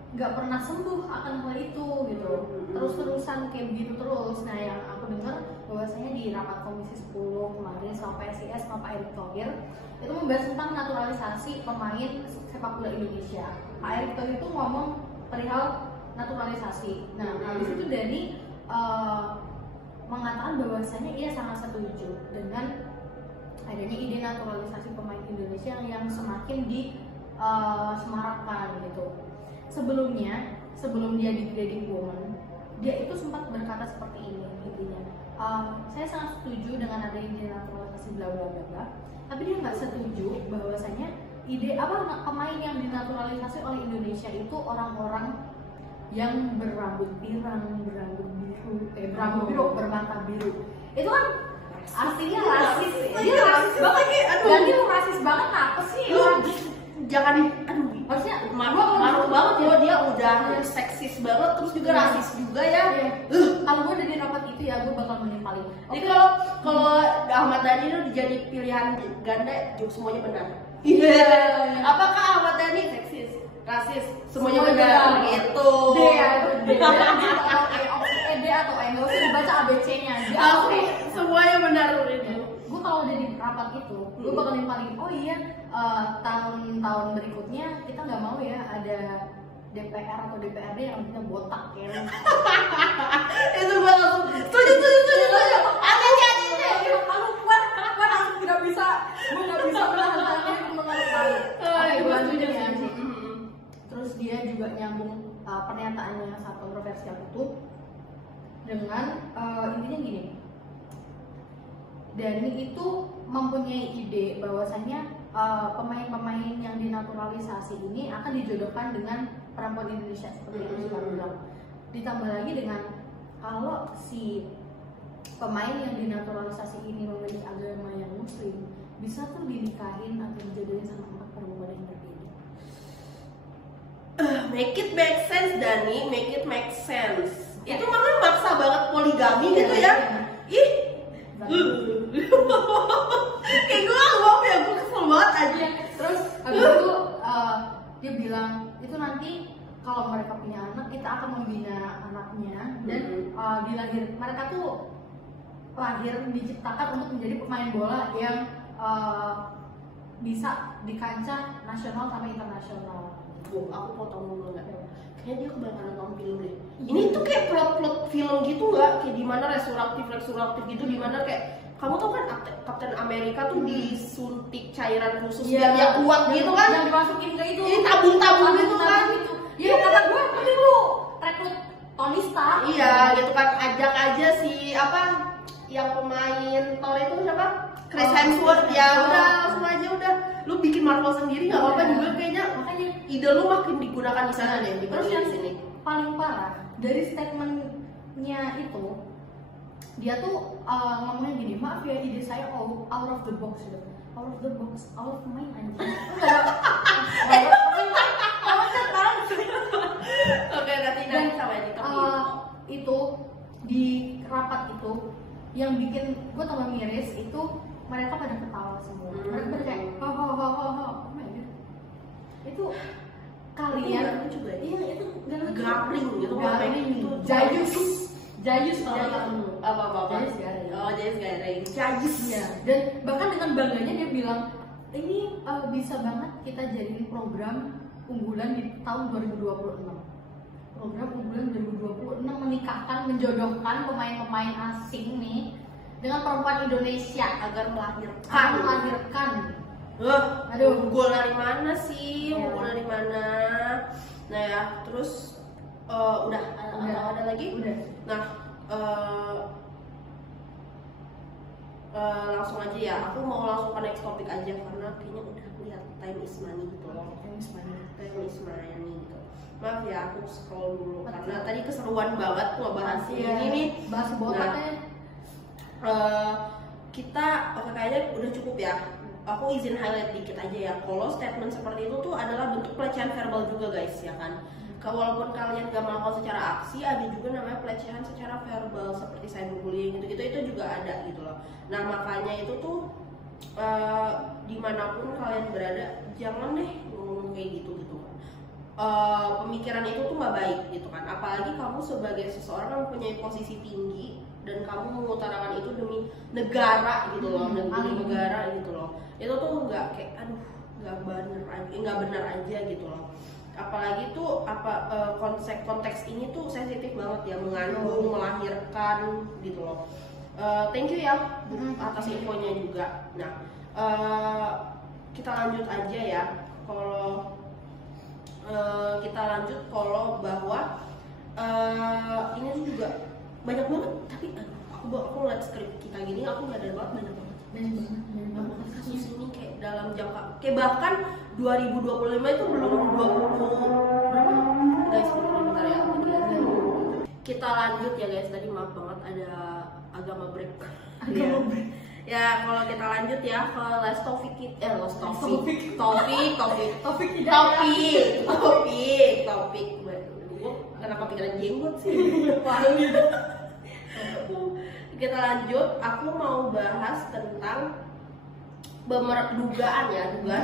nggak pernah sembuh akan hal itu gitu. Terus-terusan kayak begitu terus. Nah, yang aku dengar bahwasanya di rapat Komisi 10 kemarin sama PSIS sama Pak Erick Thohir itu membahas tentang naturalisasi pemain sepak bola Indonesia. Pak Erick Thohir itu ngomong perihal naturalisasi. Nah, habis itu Dhani mengatakan bahwasanya ia sangat setuju dengan adanya ide naturalisasi pemain Indonesia yang semakin disemarakkan gitu. Sebelum dia degrading woman, dia itu sempat berkata seperti ini intinya. Saya sangat setuju dengan adanya ide naturalisasi bla bla bla bla, tapi dia nggak setuju bahwasanya ide pemain yang dinaturalisasi oleh Indonesia itu orang-orang yang berambut pirang, berambut biru, bermata biru. Itu kan artinya rasis. Dia rasis banget. Dan dia rasis banget apa sih? Jangan maksudnya maruk banget ya, dia udah seksis banget terus juga rasis juga ya. Kalau gue dari rapat itu ya gue bakal menimpalin. Jadi kalau Ahmad Dhani itu jadi pilihan ganda, semuanya benar. Apakah Ahmad Dhani seksis, rasis, semuanya benar gitu. D atau E nggak usah dibaca ABC-nya. Semuanya benar itu. Gue kalau udah di rapat itu, gue bakal nimpalin. Oh iya, tahun-tahun berikutnya kita nggak mau ya ada DPR atau DPRD yang kita botak ya. Itu gue langsung setuju. Kalau gue nggak bisa menahan tangannya. Terus dia juga nyambung pernyataannya yang sangat kontroversial itu dengan intinya gini. Dhani itu mempunyai ide bahwasannya pemain-pemain yang dinaturalisasi ini akan dijodohkan dengan perempuan Indonesia seperti yang sudah bilang. Ditambah lagi dengan kalau si pemain yang dinaturalisasi ini memiliki agama yang muslim bisa tuh dinikahin atau dijodohin sama 4 perempuan yang berbeda. Make it make sense, Dani, make it make sense. Itu malah maksa banget poligami gitu ya. Ih. Kayak gue maaf ya, gue kesel banget aja. Terus habis itu dia bilang itu nanti kalau mereka punya anak kita akan membina anaknya dan mereka tuh lahir diciptakan untuk menjadi pemain bola yang bisa di kancah nasional sama internasional. Aku potong dulu nggak? Kayaknya dia kebanyakan nonton film deh. Ini tuh kayak plot film gitu nggak? Kayak di mana resuratif gitu, di mana kayak kamu tau kan Captain America tuh disuntik cairan khusus biar dia kuat gitu kan? Yang dimasukin ke itu. Ini tabung-tabung gitu kan? Iya kata gue, tapi lu rekrut Tony Stark. Iya gitu kan, ajak aja si apa yang pemain Thor itu siapa? Chris Hemsworth. Ya udah langsung aja udah. Lu bikin Marvel sendiri nggak apa-apa juga kayaknya. Makanya ide lu makin digunakan di sana deh dibanding di sini. Paling parah dari statementnya itu dia tuh ngomongnya gini, maaf ya ide saya out of the box gitu. Out of the box, out of mind aja. Oke, nanti sama editor itu di rapat itu yang bikin gue tambah miris itu mereka pada ketawa semua. Mereka pada kayak ho. Itu kalian juga iya itu grappling gitu itu Jayus kalau apa Jayus Garing ya. Dan bahkan dengan bangganya dia bilang ini bisa banget kita jadiin program unggulan di tahun 2026. Program unggulan 2026 menikahkan, menjodohkan pemain-pemain asing nih dengan perempuan Indonesia agar melahirkan. Aduh, gol dari mana sih? Gol dari mana? Nah ya, terus udah ada lagi? Udah. Nah, langsung aja ya. Aku mau langsung ke next topik aja karena kayaknya udah lihat time is money gitu loh. Time is money gitu. Maaf ya, aku scroll dulu karena tadi keseruan banget ngebahas ini nih. Bahas botaknya. Kita kayaknya udah cukup ya. Aku izin highlight dikit aja ya. Kalau statement seperti itu tuh adalah bentuk pelecehan verbal juga guys ya kan. Walaupun kalian gak melakukan secara aksi, ada juga namanya pelecehan secara verbal seperti cyberbullying gitu-gitu, itu juga ada gitu loh. Nah makanya itu tuh dimanapun kalian berada jangan deh ngomong kayak gitu kan. Pemikiran itu tuh nggak baik gitu kan. Apalagi kamu sebagai seseorang yang punya posisi tinggi dan kamu mengutarakan itu demi negara gitu loh, demi negara gitu loh. Itu tuh nggak kayak nggak benar aja gitu loh. Apalagi tuh konteks ini tuh sensitif banget ya, mengandung, melahirkan gitu loh. Thank you ya atas infonya juga. Nah kita lanjut aja ya. Kalau bahwa ini tuh juga banyak banget, tapi aku lihat skrip kita gini aku nggak ada banget banyak banget kasus ini kayak dalam jangka kayak bahkan 2025 itu belum 20 berapa guys, bentar ya kita lanjut ya guys. Tadi maaf banget ada agama break ya. Kalau kita lanjut ya ke last topic kenapa pikiran jenggot sih. Kita lanjut, aku mau bahas tentang dugaan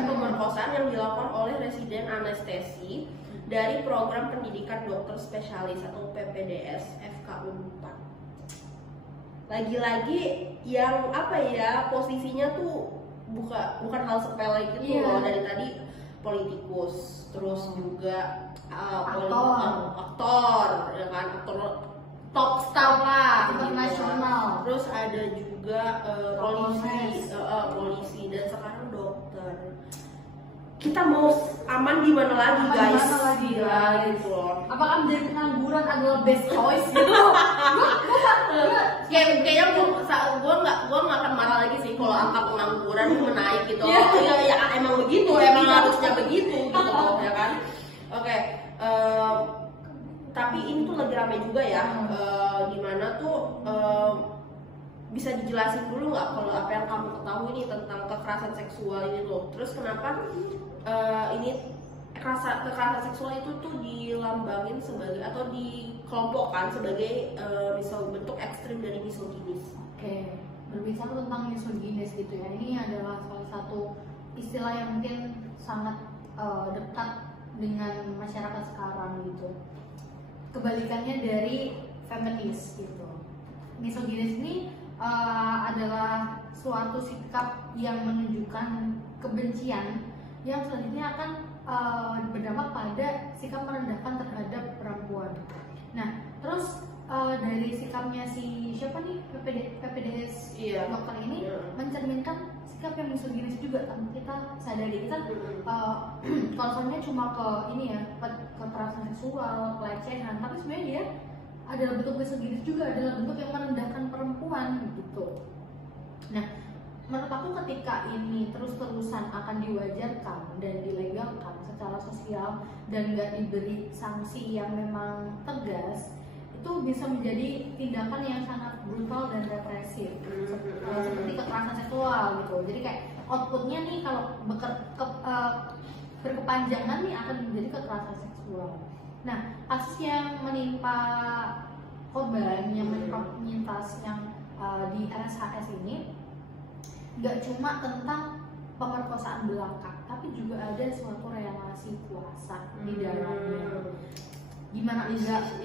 pemerkosaan yang dilakukan oleh residen anestesi dari program pendidikan dokter spesialis atau PPDS FKU 4. Lagi-lagi yang posisinya tuh bukan hal sepele gitu loh. Dari tadi politikus, terus juga aktor ya kan, aktor top star lah internasional. Terus ada juga polisi dan sekarang dokter. Kita mau aman di mana lagi guys? Gitu loh. Apakah menjadi pengangguran adalah best choice gitu? Kayaknya gue nggak akan marah lagi sih kalau angka pengangguran menaik gitu. Ya emang begitu, emang harusnya begitu gitu ya kan? Oke. Tapi ini tuh lagi rame juga ya, dimana tuh bisa dijelasin dulu nggak kalau apa yang kamu ketahui nih tentang kekerasan seksual ini tuh? Terus kenapa ini kekerasan seksual itu tuh dilambangin sebagai atau dikelompokkan sebagai misal bentuk ekstrim dari misoginis? Oke, berbicara tentang misoginis gitu ya, ini adalah salah satu istilah yang mungkin sangat dekat dengan masyarakat sekarang gitu. Kebalikannya dari feminis gitu. Misoginis ini adalah suatu sikap yang menunjukkan kebencian yang selanjutnya akan berdampak pada sikap merendahkan terhadap perempuan. Nah, terus dari sikapnya si siapa nih PPDS dokter ini mencerminkan sikap yang misoginis juga. Kita sadari kita concernnya cuma ke ini ya, kekerasan seksual, pelecehan, tapi sebenarnya dia adalah bentuk misoginis juga, adalah bentuk yang merendahkan perempuan gitu. Nah, menurut aku ketika ini terus-terusan akan diwajarkan dan dilegalkan secara sosial dan nggak diberi sanksi yang memang tegas, itu bisa menjadi tindakan yang sangat brutal dan represif, seperti kekerasan seksual gitu. Jadi kayak outputnya nih kalau berkepanjangan nih akan menjadi kekerasan seksual. Nah, kasus yang menimpa korban, yang menimpa penyintas yang di RSHS ini nggak cuma tentang pemerkosaan belaka, tapi juga ada suatu relasi kuasa di dalamnya. Gimana enggak,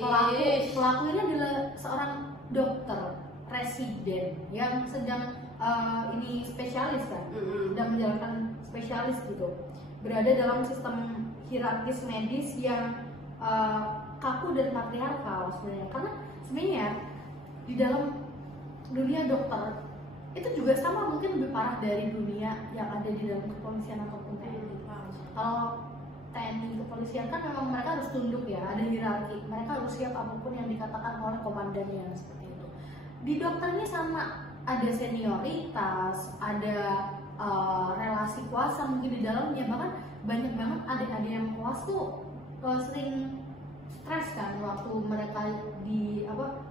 pelaku ini adalah seorang dokter residen yang sedang ini spesialis kan, sedang menjalankan spesialis gitu, berada dalam sistem hierarkis medis yang kaku dan patriarkal sebenarnya. Karena sebenarnya di dalam dunia dokter itu juga sama, mungkin lebih parah dari dunia yang ada di dalam kepolisian ataupun TNI. Kalau TNI kepolisian kan memang mereka harus tunduk ya, ada hierarki, mereka harus siap apapun yang dikatakan oleh komandannya seperti itu. Di dokternya sama, ada senioritas, ada relasi kuasa mungkin di dalamnya. Bahkan banyak banget adik-adik yang koas tuh sering stres kan waktu mereka di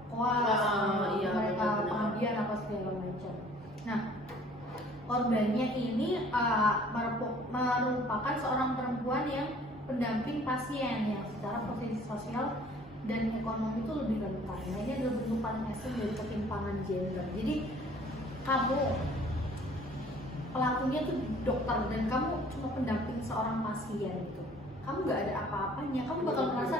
koas, mereka pengabdian apa segala macam. Nah, korbannya ini merupakan seorang perempuan yang pendamping pasien yang secara posisi sosial dan ekonomi itu lebih rentan. Nah, ini adalah bentuk paling ekstrem dari ketimpangan gender. Jadi kamu pelakunya tuh dokter dan kamu cuma pendamping seorang pasien gitu. Kamu nggak ada apa-apanya, kamu bakal merasa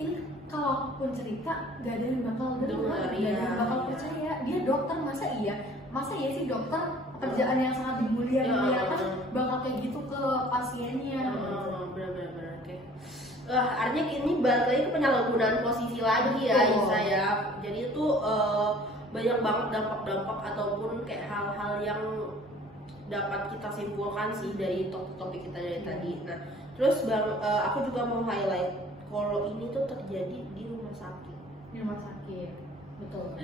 ini kalau aku pun cerita gak ada yang bakal dengar, gak ada yang bakal percaya. Dia dokter, masa iya sih dokter pekerjaan yang sangat dimuliakan bakal kayak gitu ke pasiennya. Benar-benar oke. Artinya ini balik lagi ke penyalahgunaan posisi lagi ya Isa ya. Jadi itu banyak banget dampak-dampak ataupun kayak hal-hal yang dapat kita simpulkan sih dari topik kita dari tadi. Nah, terus aku juga mau highlight kalau ini tuh terjadi di rumah sakit. Di rumah sakit, betul.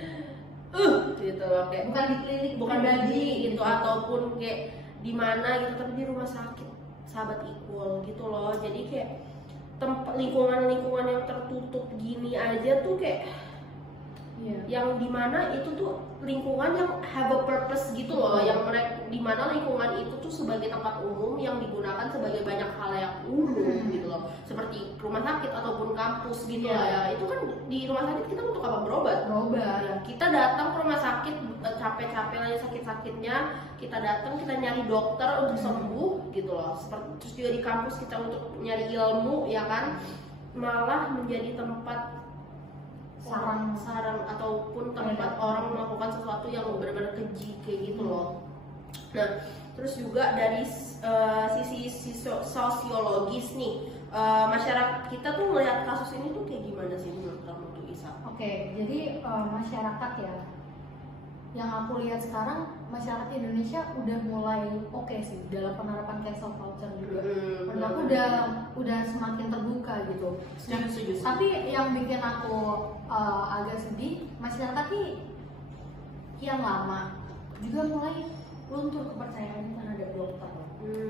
Gitu loh, kayak bukan di klinik, bukan di gitu ataupun kayak di mana gitu, tapi di rumah sakit sahabat equal gitu loh. Jadi kayak lingkungan yang tertutup gini aja tuh kayak yang dimana itu tuh lingkungan yang have a purpose gitu loh, yang dimana lingkungan itu tuh sebagai tempat umum yang digunakan sebagai banyak hal yang umum gitu loh, seperti rumah sakit ataupun kampus gitu loh ya. Itu kan di rumah sakit kita untuk apa? Berobat. Ya, kita datang ke rumah sakit capek-capek aja sakit-sakitnya, kita datang kita nyari dokter untuk sembuh gitu loh. Terus juga di kampus kita untuk nyari ilmu ya kan, malah menjadi tempat sarang ataupun tempat orang melakukan sesuatu yang benar-benar keji kayak gitu loh. Nah, terus juga dari sisi sosiologis nih, masyarakat kita tuh melihat kasus ini tuh kayak gimana sih menurut kamu tuh Isa? Oke, jadi masyarakat ya, yang aku lihat sekarang masyarakat Indonesia udah mulai oke sih dalam penerapan cancel culture juga. Menurut aku udah semakin terbuka gitu. Setuju. Tapi yang bikin aku agak sedih, masyarakat ini yang lama juga mulai luntur kepercayaan terhadap dokter.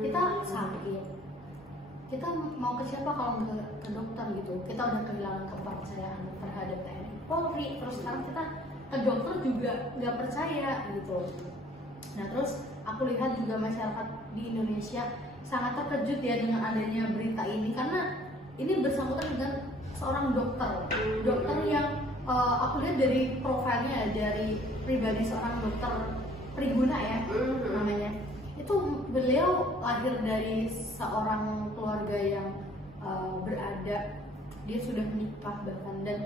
Kita sakit, kita mau ke siapa kalau ke dokter gitu. Kita udah kehilangan kepercayaan terhadap TNI Polri, terus sekarang kita ke dokter juga nggak percaya gitu. Nah terus aku lihat juga masyarakat di Indonesia sangat terkejut ya dengan adanya berita ini, karena ini bersangkutan dengan seorang dokter yang aku lihat dari profilnya, dari pribadi seorang dokter Priguna ya namanya. Itu beliau lahir dari seorang keluarga yang berada, dia sudah menikah bahkan, dan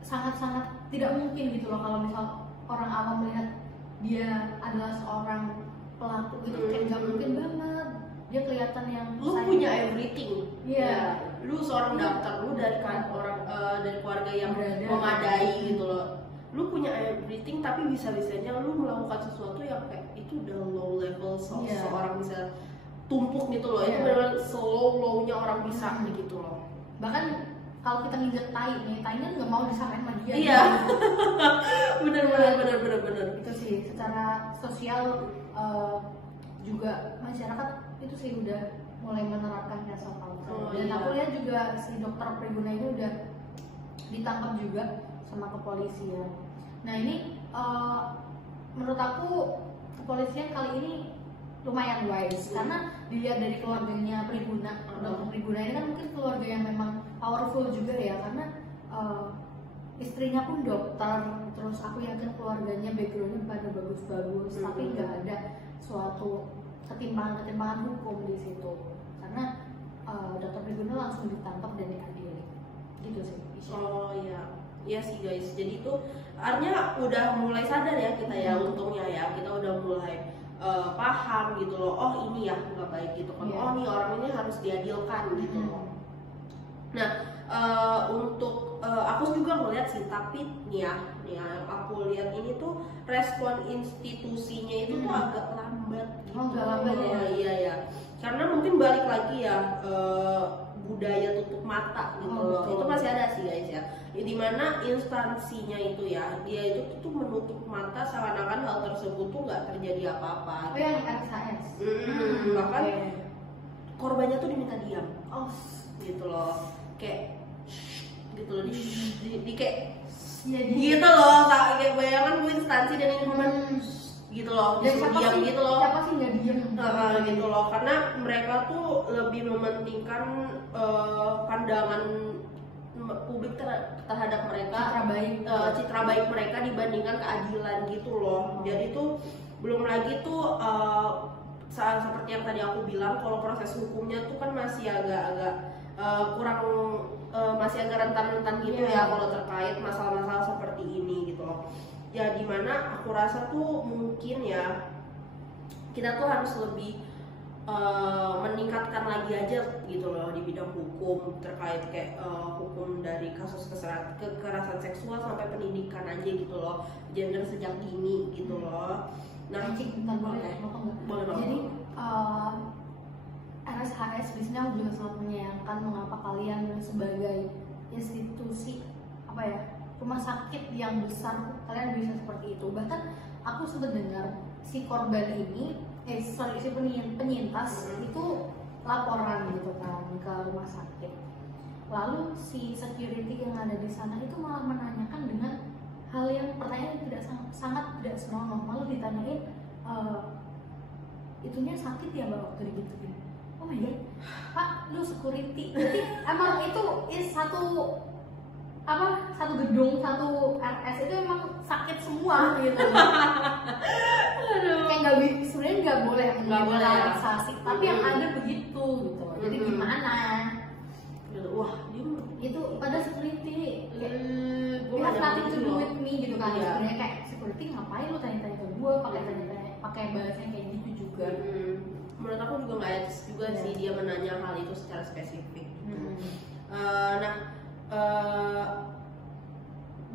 sangat-sangat tidak mungkin gitu loh kalau misal orang awam melihat dia adalah seorang pelaku itu kayak nggak mungkin banget. Dia kelihatan yang lu punya everything. Iya. Lu seorang dokter, lu dari dari keluarga yang memadai gitu loh. Lu punya everything, tapi bisa-bisanya lu melakukan sesuatu yang kayak itu udah low level seorang bisa tumpuk gitu loh. Itu benar-benar slow-lownya orang bisa gitu loh. Bahkan kalau kita nginjek tai nih, tainya nggak mau disamain sama dia. Iya. bener. Itu sih secara sosial juga masyarakat itu sih udah mulai menerapkan cancel culture. Dan aku lihat juga si dokter Priguna ini udah ditangkap juga sama kepolisian. Nah ini menurut aku kepolisian kali ini lumayan wise karena dilihat dari keluarganya Priguna. Dokter Priguna ini kan mungkin keluarga yang memang powerful juga ya, karena istrinya pun dokter, terus aku yakin keluarganya backgroundnya pada bagus-bagus, tapi nggak ada suatu ketimpangan hukum di situ, karena dokter Priguna langsung ditangkap dan diadili, gitu sih. Oh iya sih guys, jadi itu artinya udah mulai sadar ya kita ya, untungnya ya kita udah mulai paham gitu loh, oh ini ya nggak baik gitu kan, oh nih orang ini harus diadilkan gitu loh. Nah untuk aku juga ngeliat sih, tapi nih ya aku lihat ini tuh respon institusinya itu tuh agak lambat gitu. Agak lambat ya? Iya, karena mungkin balik lagi ya budaya tutup mata gitu loh. Itu masih ada sih guys ya, dimana instansinya itu ya dia itu tuh menutup mata seakan-akan hal tersebut tuh nggak terjadi apa-apa. Oh yang RSHS. Bahkan korbannya tuh diminta diam, gitu loh, kayak gitu loh, di kayak gitu loh, kayak bayangan gue instansi dan ini gitu loh, disuruh diam gitu loh. Siapa sih nggak diam? Gitu loh, karena mereka tuh lebih mementingkan pandangan publik terhadap mereka, citra baik mereka dibandingkan keadilan gitu loh. Jadi tuh belum lagi tuh seperti yang tadi aku bilang, kalau proses hukumnya tuh kan masih agak-agak kurang, masih agak rentan-rentan gitu ya kalau terkait masalah-masalah seperti ini gitu loh. Ya dimana aku rasa tuh mungkin ya kita tuh harus lebih meningkatkan lagi aja gitu loh di bidang hukum terkait kayak hukum dari kasus kekerasan seksual sampai pendidikan aja gitu loh, gender sejak dini gitu loh. Nah, boleh. Jadi RSHS di sini aku juga sangat menyayangkan mengapa kalian sebagai institusi rumah sakit yang besar kalian bisa seperti itu. Bahkan aku sempat dengar si korban ini si penyintas itu laporan gitu kan ke rumah sakit, lalu si security yang ada di sana itu malah menanyakan dengan hal yang pertanyaan yang sangat tidak senonoh, malah ditanyain itunya sakit ya mbak waktu digituin. Oh my god, pak lu security, jadi emang itu satu gedung, satu RS itu emang sakit semua gitu. Kayak sebenarnya nggak boleh relaksasi, tapi yang ada begitu gitu. Jadi gimana? Wah, itu pada security you have nothing to do with me gitu kan. Sebenarnya kayak security ngapain lu tanya-tanya ke gue, pakai bahasanya kayak gitu juga. Menurut aku juga nggak etis juga sih dia menanya hal itu secara spesifik.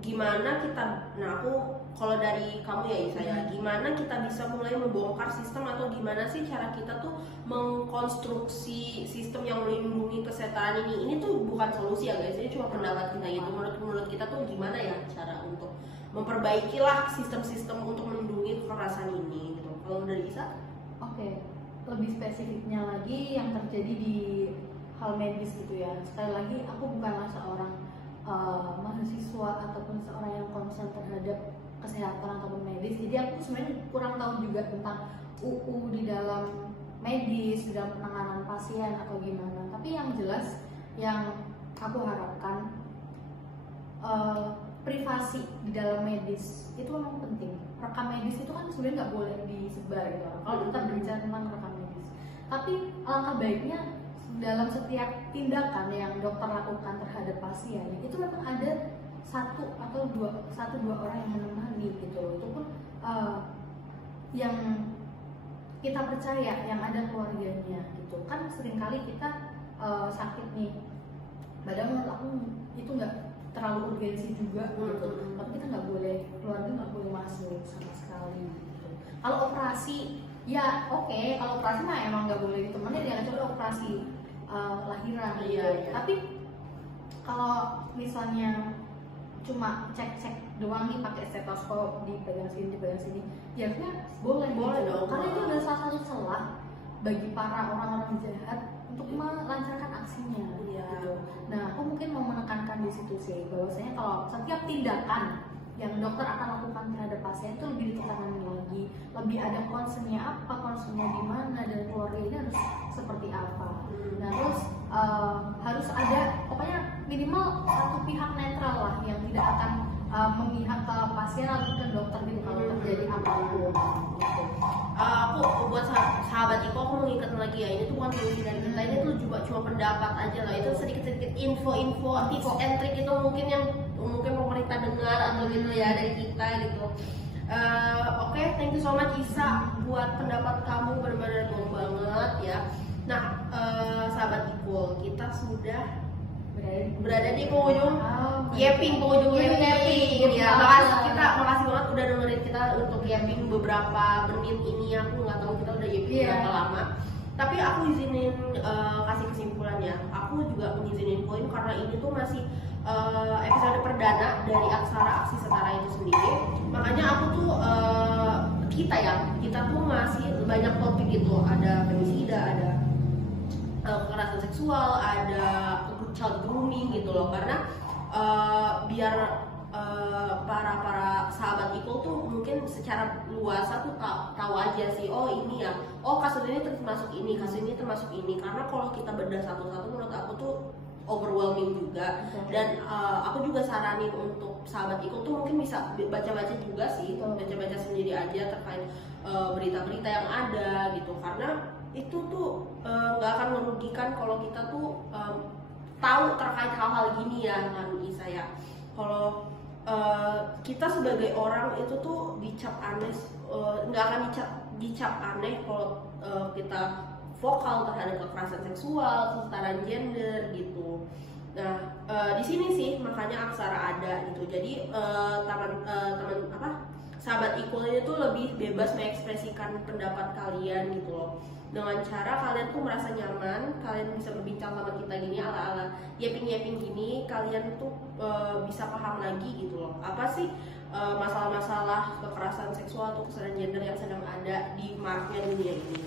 Gimana kita, aku kalau dari kamu ya Isa ya, gimana kita bisa mulai membongkar sistem, atau gimana sih cara kita tuh mengkonstruksi sistem yang melindungi kesetaraan ini? Ini tuh bukan solusi ya guys, ini cuma pendapat kita gitu. Menurut kita tuh gimana ya cara untuk memperbaikilah sistem-sistem untuk melindungi kekerasan ini gitu. Kalau dari Isa? Oke, lebih spesifiknya lagi yang terjadi di hal medis gitu ya. Sekali lagi aku bukanlah seorang mahasiswa ataupun seorang yang concern terhadap kesehatan ataupun medis. Jadi aku sebenarnya kurang tahu juga tentang UU di dalam medis, di dalam penanganan pasien atau gimana. Tapi yang jelas yang aku harapkan privasi di dalam medis itu memang penting. Rekam medis itu kan sebenarnya nggak boleh disebar gitu. Kalau kita berbicara tentang rekam medis, tapi alangkah baiknya dalam setiap tindakan yang dokter lakukan terhadap pasien itu memang ada satu atau dua orang yang menemani gitu. Itu pun yang kita percaya, yang ada keluarganya gitu. Kan seringkali kita sakit nih, padahal menurut aku itu nggak terlalu urgensi juga gitu. Tapi kita nggak boleh, keluarga nggak boleh masuk sama sekali gitu. Kalau operasi ya oke, kalau operasi mah emang nggak boleh ditemani dia, kecuali operasi lahiran gitu. Iya. Tapi kalau misalnya cuma cek doang nih pakai stetoskop, dipegang sini ya harusnya boleh gitu. Dong. Karena itu adalah salah satu celah bagi para orang-orang jahat untuk melancarkan aksinya gitu. Nah, aku mungkin mau menekankan di situ sih bahwasanya kalau setiap tindakan yang dokter akan lakukan terhadap pasien itu lebih ditekanin lagi, lebih ada concernnya apa, concernnya di mana, dan keluarga ini harus seperti apa. Nah, terus harus ada pokoknya minimal satu pihak netral lah yang tidak akan memihak ke pasien atau ke dokter gitu kalau terjadi apapun gitu. Aku buat sahabat Iko, aku mau ngingetin lagi ya, ini tuh bukan teori dari kita, ini tuh juga cuma pendapat aja lah. Itu sedikit-sedikit info, tips and trick itu mungkin yang mungkin pemerintah dengar atau gitu ya dari kita gitu. Oke, thank you so much Isa buat pendapat kamu, benar-benar ngomong banget ya. Nah, sahabat Iko, kita sudah berada di penghujung penghujung yapping ya. Makasih banget udah dengerin kita untuk yapping beberapa menit ini. Aku nggak tahu kita udah yapping berapa lama, tapi aku izinin kasih kesimpulannya. Aku juga mengizinin poin karena ini tuh masih episode perdana dari Aksara Aksi Setara itu sendiri. Makanya aku tuh kita tuh masih banyak topik gitu, ada femisida, ada kekerasan seksual, ada child grooming gitu loh. Karena biar para sahabat Iko tuh mungkin secara luas tuh tahu aja sih, oh ini ya, oh kasus ini termasuk ini, kasus ini termasuk ini. Karena kalau kita bedah satu-satu menurut aku tuh overwhelming juga. Dan aku juga saranin untuk sahabat Iko tuh mungkin bisa baca-baca juga sih, baca-baca sendiri aja terkait berita-berita yang ada gitu. Karena itu tuh nggak akan merugikan kalau kita tuh tahu terkait hal-hal gini ya kan Isa ya. Kalau kita sebagai orang itu tuh dicap aneh, nggak akan dicap aneh kalau kita vokal terhadap kekerasan seksual, kesetaraan gender gitu. Nah, di sini sih makanya Aksara ada gitu. Jadi sahabat Equal ini tuh lebih bebas mengekspresikan pendapat kalian gitu loh. Dengan cara kalian tuh merasa nyaman, kalian bisa berbincang sama kita gini ala-ala yapping gini, kalian tuh bisa paham lagi gitu loh. Apa sih masalah-masalah kekerasan seksual atau kesetaraan gender yang sedang ada di maraknya dunia ini.